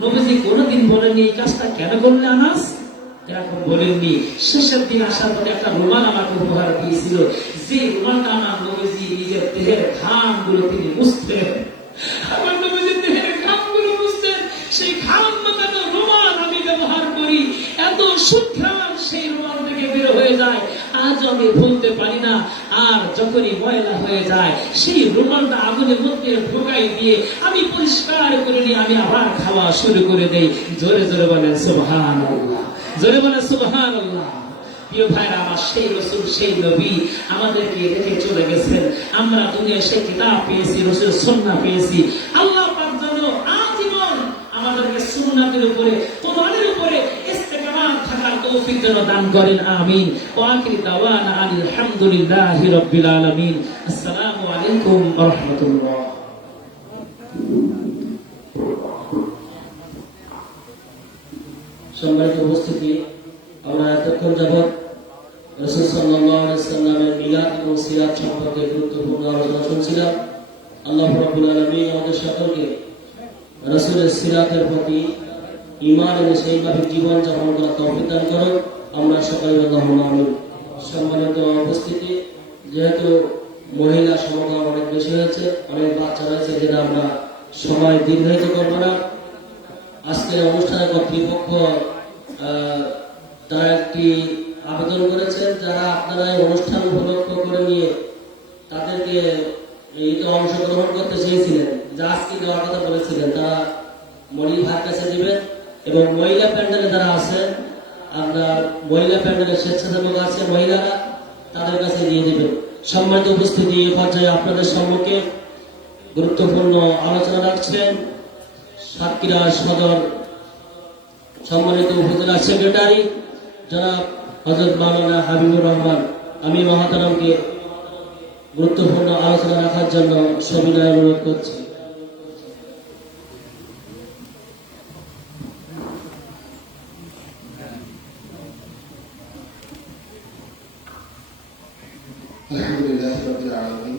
নবীজি কোনদিন বলেননি এই কাজটা কেন করলে আনাস, এরকম বলেননি। শেষের দিন আসার পরে একটা রুমাল আমাকে উপহার দিয়েছিল, যে রুমালটা আমার নবীজি নিজের দেহের ঘামগুলো তিনি মুছতেন। আমার নবীজির দেহের ঘামগুলো মুছতেন, সেই ঘাম মাখানো রুমাল আমি ব্যবহার করি। এত সুঘ্রাণ সেই রুমাল থেকে বের হয়ে যায়, আজ আমি ভুলতে পারি না। আর যখনই ময়লা হয়ে যায়, সেই রুমালটা আগুনের মধ্যে ঢোকাই দিয়ে আমি পরিষ্কার করে নিয়ে আমি আবার খাওয়া শুরু করে দেই। জোরে জোরে বলেন সুবহানাল্লাহ, জোরে বলেন সুবহানাল্লাহ। প্রিয় ভাইরা আমার, সেই রাসূল, সেই নবী আমাদেরকে রেখে চলে গেছেন। আমরা দুনিয়ায় সেই কিতাব পেয়েছি, রাসূলের সুন্নাহ পেয়েছি। আল্লাহ পাক যেন আজীবন আমাদেরকে সুন্নাতের উপরে, কোরআনের উপরে ইস্তেকামাত থাকার তৌফিক যেন দান করেন, আমিন। ওয়া আখিরু দাওয়ানা আলহামদুলিল্লাহি রাব্বিল আলামিন। আসসালামু আলাইকুম ওয়া রাহমাতুল্লাহ। সম্মানিত উপস্থিতি, আমরা এতক্ষণ যাবৎ রাসূল সাল্লাল্লাহু আলাইহি ওয়াসাল্লামের মিলাদ এবং সিরাত সম্পর্কে গুরুত্বপূর্ণ আলোচনা শুনছিলাম। আল্লাহ রাব্বুল আলামিন আমাদের সকলকে রাসূলের সিরাতের প্রতি ঈমান এবং সেইভাবে জীবন যাপন করার তৌফিক দান করুন। আমরা সকলে আল্লাহুম্মা আমিন। সম্মানিত উপস্থিতি, যেহেতু মহিলা সমাগম অনেক বেশি হয়েছে, অনেক বাচ্চা রয়েছে, যেটা আমরা সময় দীর্ঘায়িত করব না। আজকের অনুষ্ঠানের কর্তৃপক্ষ তারা একটি আবেদন করেছেন, যারা আপনারা এই অনুষ্ঠান উপলক্ষ করে নিয়ে তাদেরকে এতে অংশগ্রহণ করতে চেয়েছিলেন, যা আজকে দেওয়ার কথা বলেছিলেন, তারা মনির ভাইয়ের কাছে দিবেন। এবং মহিলা প্যান্ডেলে যারা আছেন, আপনার মহিলা প্যান্ডেলের স্বেচ্ছাসেবক আছে মহিলারা, তাদের কাছে দিয়ে দিবেন। সম্মানিত উপস্থিতি, এ পর্যায়ে আপনাদের সম্মুখে গুরুত্বপূর্ণ আলোচনা রাখছেন সাতক্ষীরা সদর সম্মানিত উপজেলা সেক্রেটারি জনাব হযরত মাওলানা হাবিবুর রহমান। আমি মহাতারামকে গুরুত্বপূর্ণ আলোচনা রাখার জন্য সবিনয় অনুরোধ করছি। আলহামদুলিল্লাহি রাব্বিল আলামিন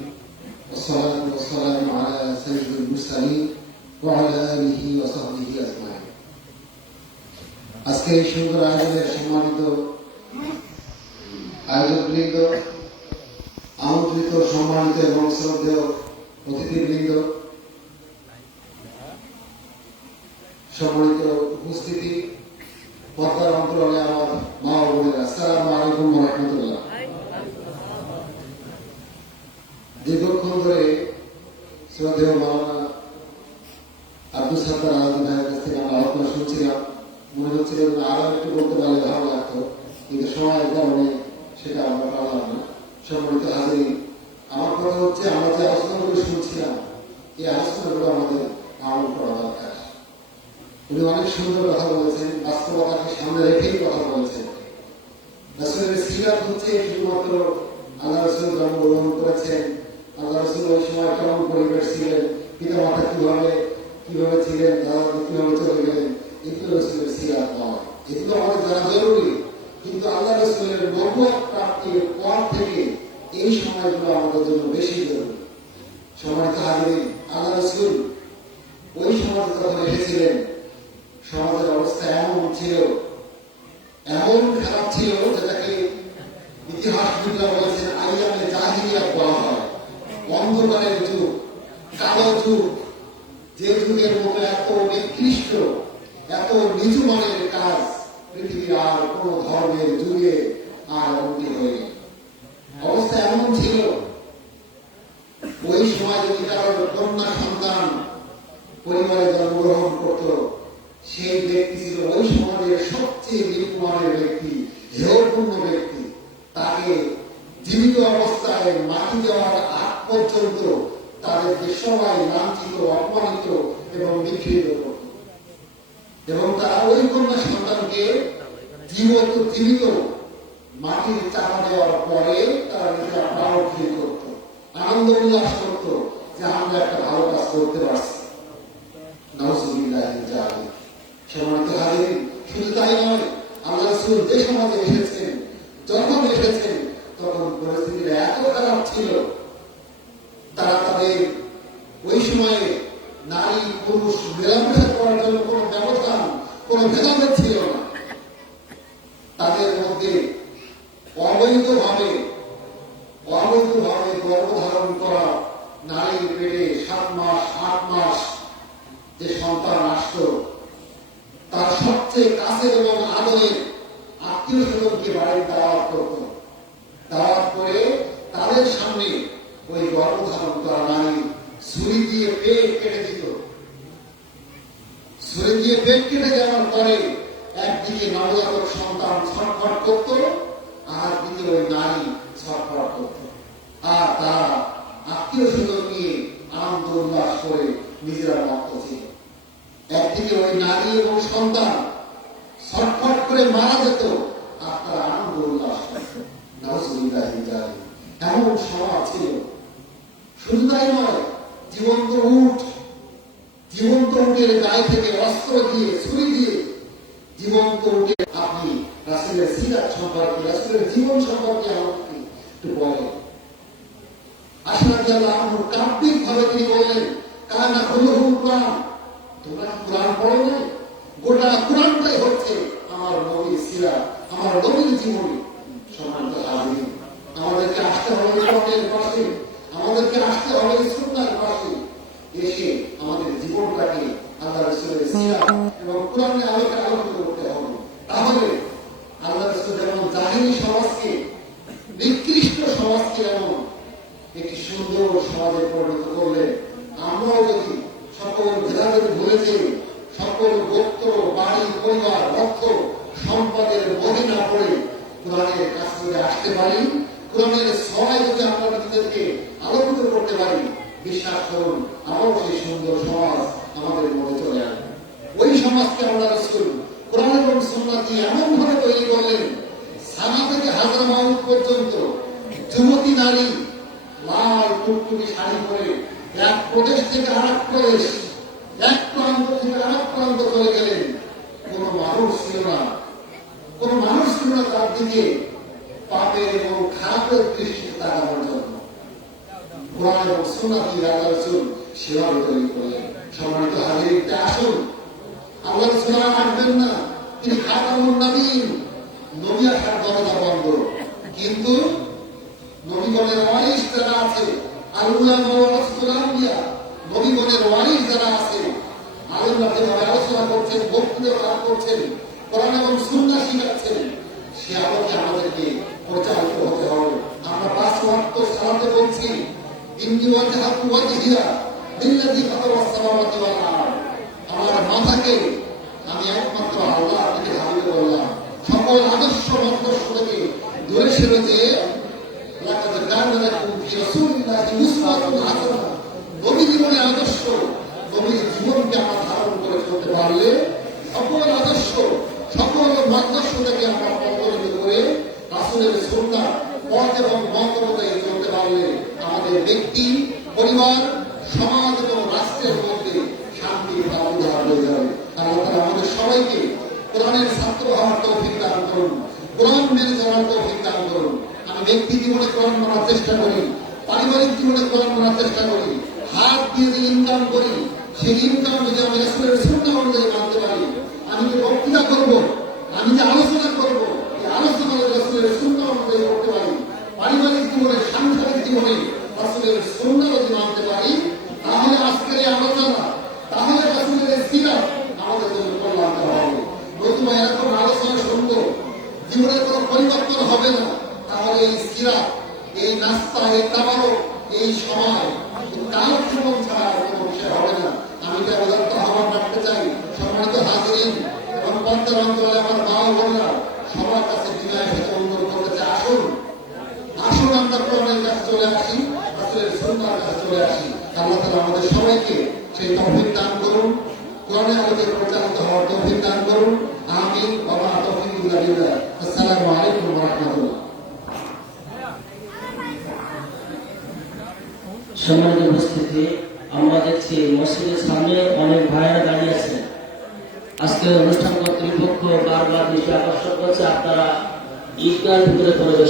ওয়াসসালাতু ওয়াসসালামু আলা সাইয়্যিদিল মুরসালিন ওয়া আলা আলিহি ওয়া সাহবিহি আজমাইন। আজকে এই সুন্দর আয়োজনের সম্মানিত আয়োজকবৃন্দ, আমন্ত্রিত সম্মানিত এবং শ্রদ্ধেয় অতিথিবৃন্দ, সম্মানিত উপস্থিতি, পর্দার অন্তরালে আমার মা ও বোনেরা, আসসালামু আলাইকুম ওয়া রাহমাতুল্লাহ। দীর্ঘক্ষণ ধরে শ্রদ্ধেয় মাওলানা আব্দুল সাত্তার আলাদী ভাইয়ের কাছ থেকে আমরা আলোচনা শুনছিলাম। মনে হচ্ছিল আরো একটু বলতে পারলে ভালো লাগতো, কিন্তু সময়ের কারণে সেটা আমরা পারলাম না। সম্মানিত হাজিরিন, আমার কথা হচ্ছে, আমরা যে আলোচনাগুলো শুনছিলাম, এই আলোচনাগুলো আমাদের আমল করা দরকার। উনি অনেক সুন্দর কথা বলেছেন, বাস্তবতাকে সামনে রেখেই কথা বলেছেন। রাসূলের সিরাত হচ্ছে শুধুমাত্র আল্লাহ রাসূল জন্মগ্রহণ করেছেন, আল্লাহ রাসূল ওই সময় কেমন পরিবেশ ছিলেন, পিতা মাতা কিভাবে ছিলেন, দাদা কিভাবে চলে গেলেন, এগুলো রাসূলের সিরাত নয়। এগুলো আমাদের জানা জরুরি, কিন্তু আল্লাহ রাসূলের নবুয়ত প্রাপ্তির পর থেকে এই সময়গুলো আমাদের জন্য বেশি জরুরি। সম্মানিত হাজিরিন, আল্লাহ রাসূল ওই সমাজে যখন এসেছিলেন, সমাজের অবস্থা এমন ছিল, এমন খারাপ ছিল, যেটাকে ইতিহাসবিদরা বলেছেন আইয়ামে জাহিলিয়াত বলা হয়। অন্ধকারের যুগ, কালো যুগ, যে যুগের মধ্যে এত নিকৃষ্ট, এত নিচু মানের কাজ পৃথিবীর আর কোন ধর্মের যুগে আর উন্নতি হয়নি। অবস্থা এমন ছিল, ওই সময় যদি কারোর কন্যা সন্তান পরিবারে জন্মগ্রহণ করত, সেই ব্যক্তি ছিল ওই সমাজের সবচেয়ে নিম্নমানের ব্যক্তি, হেয়পূর্ণ ব্যক্তি। তাকে জীবিত অবস্থায় মাটি দেওয়ার আগ পর্যন্ত তাদেরকে সবাই লাঞ্ছিত, অপমানিত এবং নিগৃহীত করত। এবং তারা ওই কন্যা সন্তানকে জীবিত মাটির চাপা দেওয়ার পরে তারা নিজেরা প্রাউড ফিল করত, আনন্দ উল্লাস করত যে আমরা একটা ভালো কাজ করতে পারছি। নাউজুবিল্লাহি জালিক। সম্মানিত হাজিরিন, শুধু তাই নয়, আল্লাহ রাসূল যে সমাজে এসেছেন, যখন এসেছেন, তখন পরিস্থিতিটা এত খারাপ ছিল, তারা তাদের ওই সময়ে নারী পুরুষ মেলামেশা করার জন্য কোন ব্যবধান, কোন ভেদাভেদ ছিল না। তাদের মধ্যে অবৈধভাবে গর্ভধারণ করা, নারীর পেটে 7 মাস 8 মাস যে সন্তান আসত, তার সবচেয়ে কাছের এবং আদরের আত্মীয় স্বজনকে বাড়ির দাওয়াত করত। দাওয়াত করে তাদের সামনে ওই গর্ভধারণ করা নারী ছুরি দিয়ে পেট কেটে দিত। ছুরি দিয়ে পেট কেটে যাওয়ার পরে একদিকে নবজাতক সন্তান ছটফট করত, আর দিকে ওই নারী ছটফট করত। আর তারা আত্মীয় স্বজন নিয়ে আনন্দ উল্লাস করে নিজেরা মত ছিল। একদিকে ওই নারী এবং সন্তান ছটফট করে মারা যেত, আর তারা আনন্দ উল্লাস করত। নাউজুবিল্লাহি জালিক। এমন সমাজ ছিল। শুধু তাই নয়, জীবন্ত উটের গায়ে থেকে অস্ত্র দিয়ে, ছুরি দিয়ে জীবন্ত উটে আপনি রাসূলের সিরাত সম্পর্কে, রাসূলের জীবন সম্পর্কে আমাকে একটু বলেন। আশা রাদিয়াল্লাহু আনহু কাব্যিক ভাবে তিনি বললেন, কানা কুল্লুহুম কুরআন। তোমরা কি কুরআন পড়ো না? গোটা কুরআনটাই হচ্ছে আমার নবীর সিরাত, আমার নবীর জীবনী। সম্মানিত হাজিরিন, আমাদেরকে আসতে হবে কোরআনের পাশে, আমাদেরকে আসতে হবে সুন্নাহর পাশে, এসে আমাদের জীবনটাকে আল্লাহ রাসূলের সিরাত এবং কোরআনের আলোকে আলোকিত করতে হবে। তাহলে আল্লাহ রাসূল যেমন জাহিলি সমাজকে, নিকৃষ্ট সমাজকে এমন একটি সুন্দর সমাজে পরিণত করলেন, আমরাও যদি সকল ভেদাভেদ ভুলে যে, সকল গোত্র, বাড়ি, পরিবার, অর্থ, সম্পদের মহিনা পড়ে কোরআনের কাছ থেকে আসতে পারি, কোরআনের সবাই যদি আমরা নিজেদেরকে আলোকিত করতে পারি, বিশ্বাস করুন আরো সেই সুন্দর সমাজ আমাদের মধ্যে চলে আসবে। ওই সমাজকে আমরা রাসূল কোরআন এবং সুন্নাহ দিয়ে এমন ভাবে তৈরি করলেন, সানা থেকে হাজরা মাউত পর্যন্ত যুবতী নারী লাল টুকটুকি শাড়ি পরে এক প্রদেশ থেকে আরেক প্রদেশ, এক প্রান্ত থেকে আরেক প্রান্ত চলে গেলেন। কোন মানুষ ছিল না, কোন মানুষ ছিল না তার দিকে পাপের এবং খারাপের দৃষ্টিতে তাকানোর জন্য। কোরআন এবং সুন্নাহ দিয়ে আল্লাহ রাসূল সেভাবে তৈরি করলেন। সম্মানিত হাজিরিন, আসুন আল্লাহ রাসূল আসবেন না, তিনি খাতামুন নবীন, নবী আসার দরজা বন্ধ, কিন্তু নবীগণের ওয়ারিস যারা আছে, আল-উলামা ওয়ারাসাতুল আম্বিয়া, নবীগণের ওয়ারিস যারা আছে, আলেমরা যেভাবে আলোচনা করছেন, বক্তৃতা লাভ করছেন, কোরআন এবং সুন্নাহ শিখাচ্ছেন, সে আলোকে আমাদেরকে প্রচারিত হতে হবে। আমরা ৫ ওয়াক্ত সালাতে বলছি, ইন্নী ওয়াজহাতু ওয়াজহিয়া লিল্লাযী ফাতারাস সামাওয়াতি ওয়াল আরদ। আমার মাথাকে আমি একমাত্র আল্লাহর দিকে ধাবিত করলাম। সকল আদর্শ মতাদর্শ থেকে দূরে সরে যেয়ে লাকাদ কানা লাকুম ফি রাসূলিল্লাহি উসওয়াতুন হাসানাহ, নবী জীবনের আদর্শ, নবীর জীবনকে আমরা ধারণ করে চলতে পারলে সকল আদর্শ, সকল মতাদর্শ থেকে আমরা পরিবর্তিত করে রাসূলের সুন্নাহ পথ এবং মত অনুযায়ী চলতে পারলে আমাদের ব্যক্তি, পরিবার, সমাজ এবং রাষ্ট্রের মধ্যে শান্তির ব্যবধান হয়ে যাবে। আল্লাহ তাআলা আমাদের সবাইকে কোরআনের ছাত্র হওয়ার তৌফিক দান করুন, কোরআন মেনে চলার তৌফিক দান করুন। আমি ব্যক্তি জীবনে কোরআন মানার চেষ্টা করি, পারিবারিক জীবনে কোরআন মানার চেষ্টা করি, হাত দিয়ে যে ইনকাম করি, সেই ইনকাম যদি আমি রাসূলের সুন্নাহ অনুযায়ী মানতে পারি, আমি যে বক্তৃতা করব, আমি যে আলোচনা করব, এই আলোচনা রাসূলের সুন্নাহ অনুযায়ী করতে পারি, পারিবারিক জীবনে, সাংসারিক জীবনে রাসূলের সুন্নাহ যদি মানতে পারি, তাহলে আজকের এই আলোচনা, তাহলে রাসূলের সিরাত আমাদের জন্য কল্যাণকর হবে। নতুবা এরকম আলোচনা শুনবো, জীবনের কোনো পরিবর্তন হবে না, তাহলে এই সিরাত, এই নাস্তা, এই তাবারক, এই সময় কালক্ষেপণ ছাড়া কোনো বিষয় হবে না। আমি এটা উদাত্ত আহ্বান রাখতে চাই। সম্মানিত হাজিরিন এবং পর্দার অন্তরালে আমার মা ও বোনেরা, সবার কাছে বিনয়ের সাথে অনুরোধ করতে চাই, আসুন আসুন আমরা কোরআনের কাছে চলে আসি, রাসূলের সুন্নাহর কাছে চলে আসি। আল্লাহ তাআলা আমাদের সবাইকে সেই তৌফিক দান করুন, কোরআনের আলোকে পরিচালিত হওয়ার তৌফিক দান করুন। আমিন। ওয়া মা তাওফীক ইল্লা বিল্লাহ। আসসালামু আলাইকুম ওয়া রাহমাতুল্লাহ। সম্মানিত উপস্থিতি, আমরা দেখছি মসজিদের সামনে অনেক ভাইয়েরা দাঁড়িয়ে আছেন। আজকের অনুষ্ঠান কর্তৃপক্ষ বারবার দৃষ্টি আকর্ষণ করছে, আপনারা ঈদগাহের ভিতরে প্রবেশ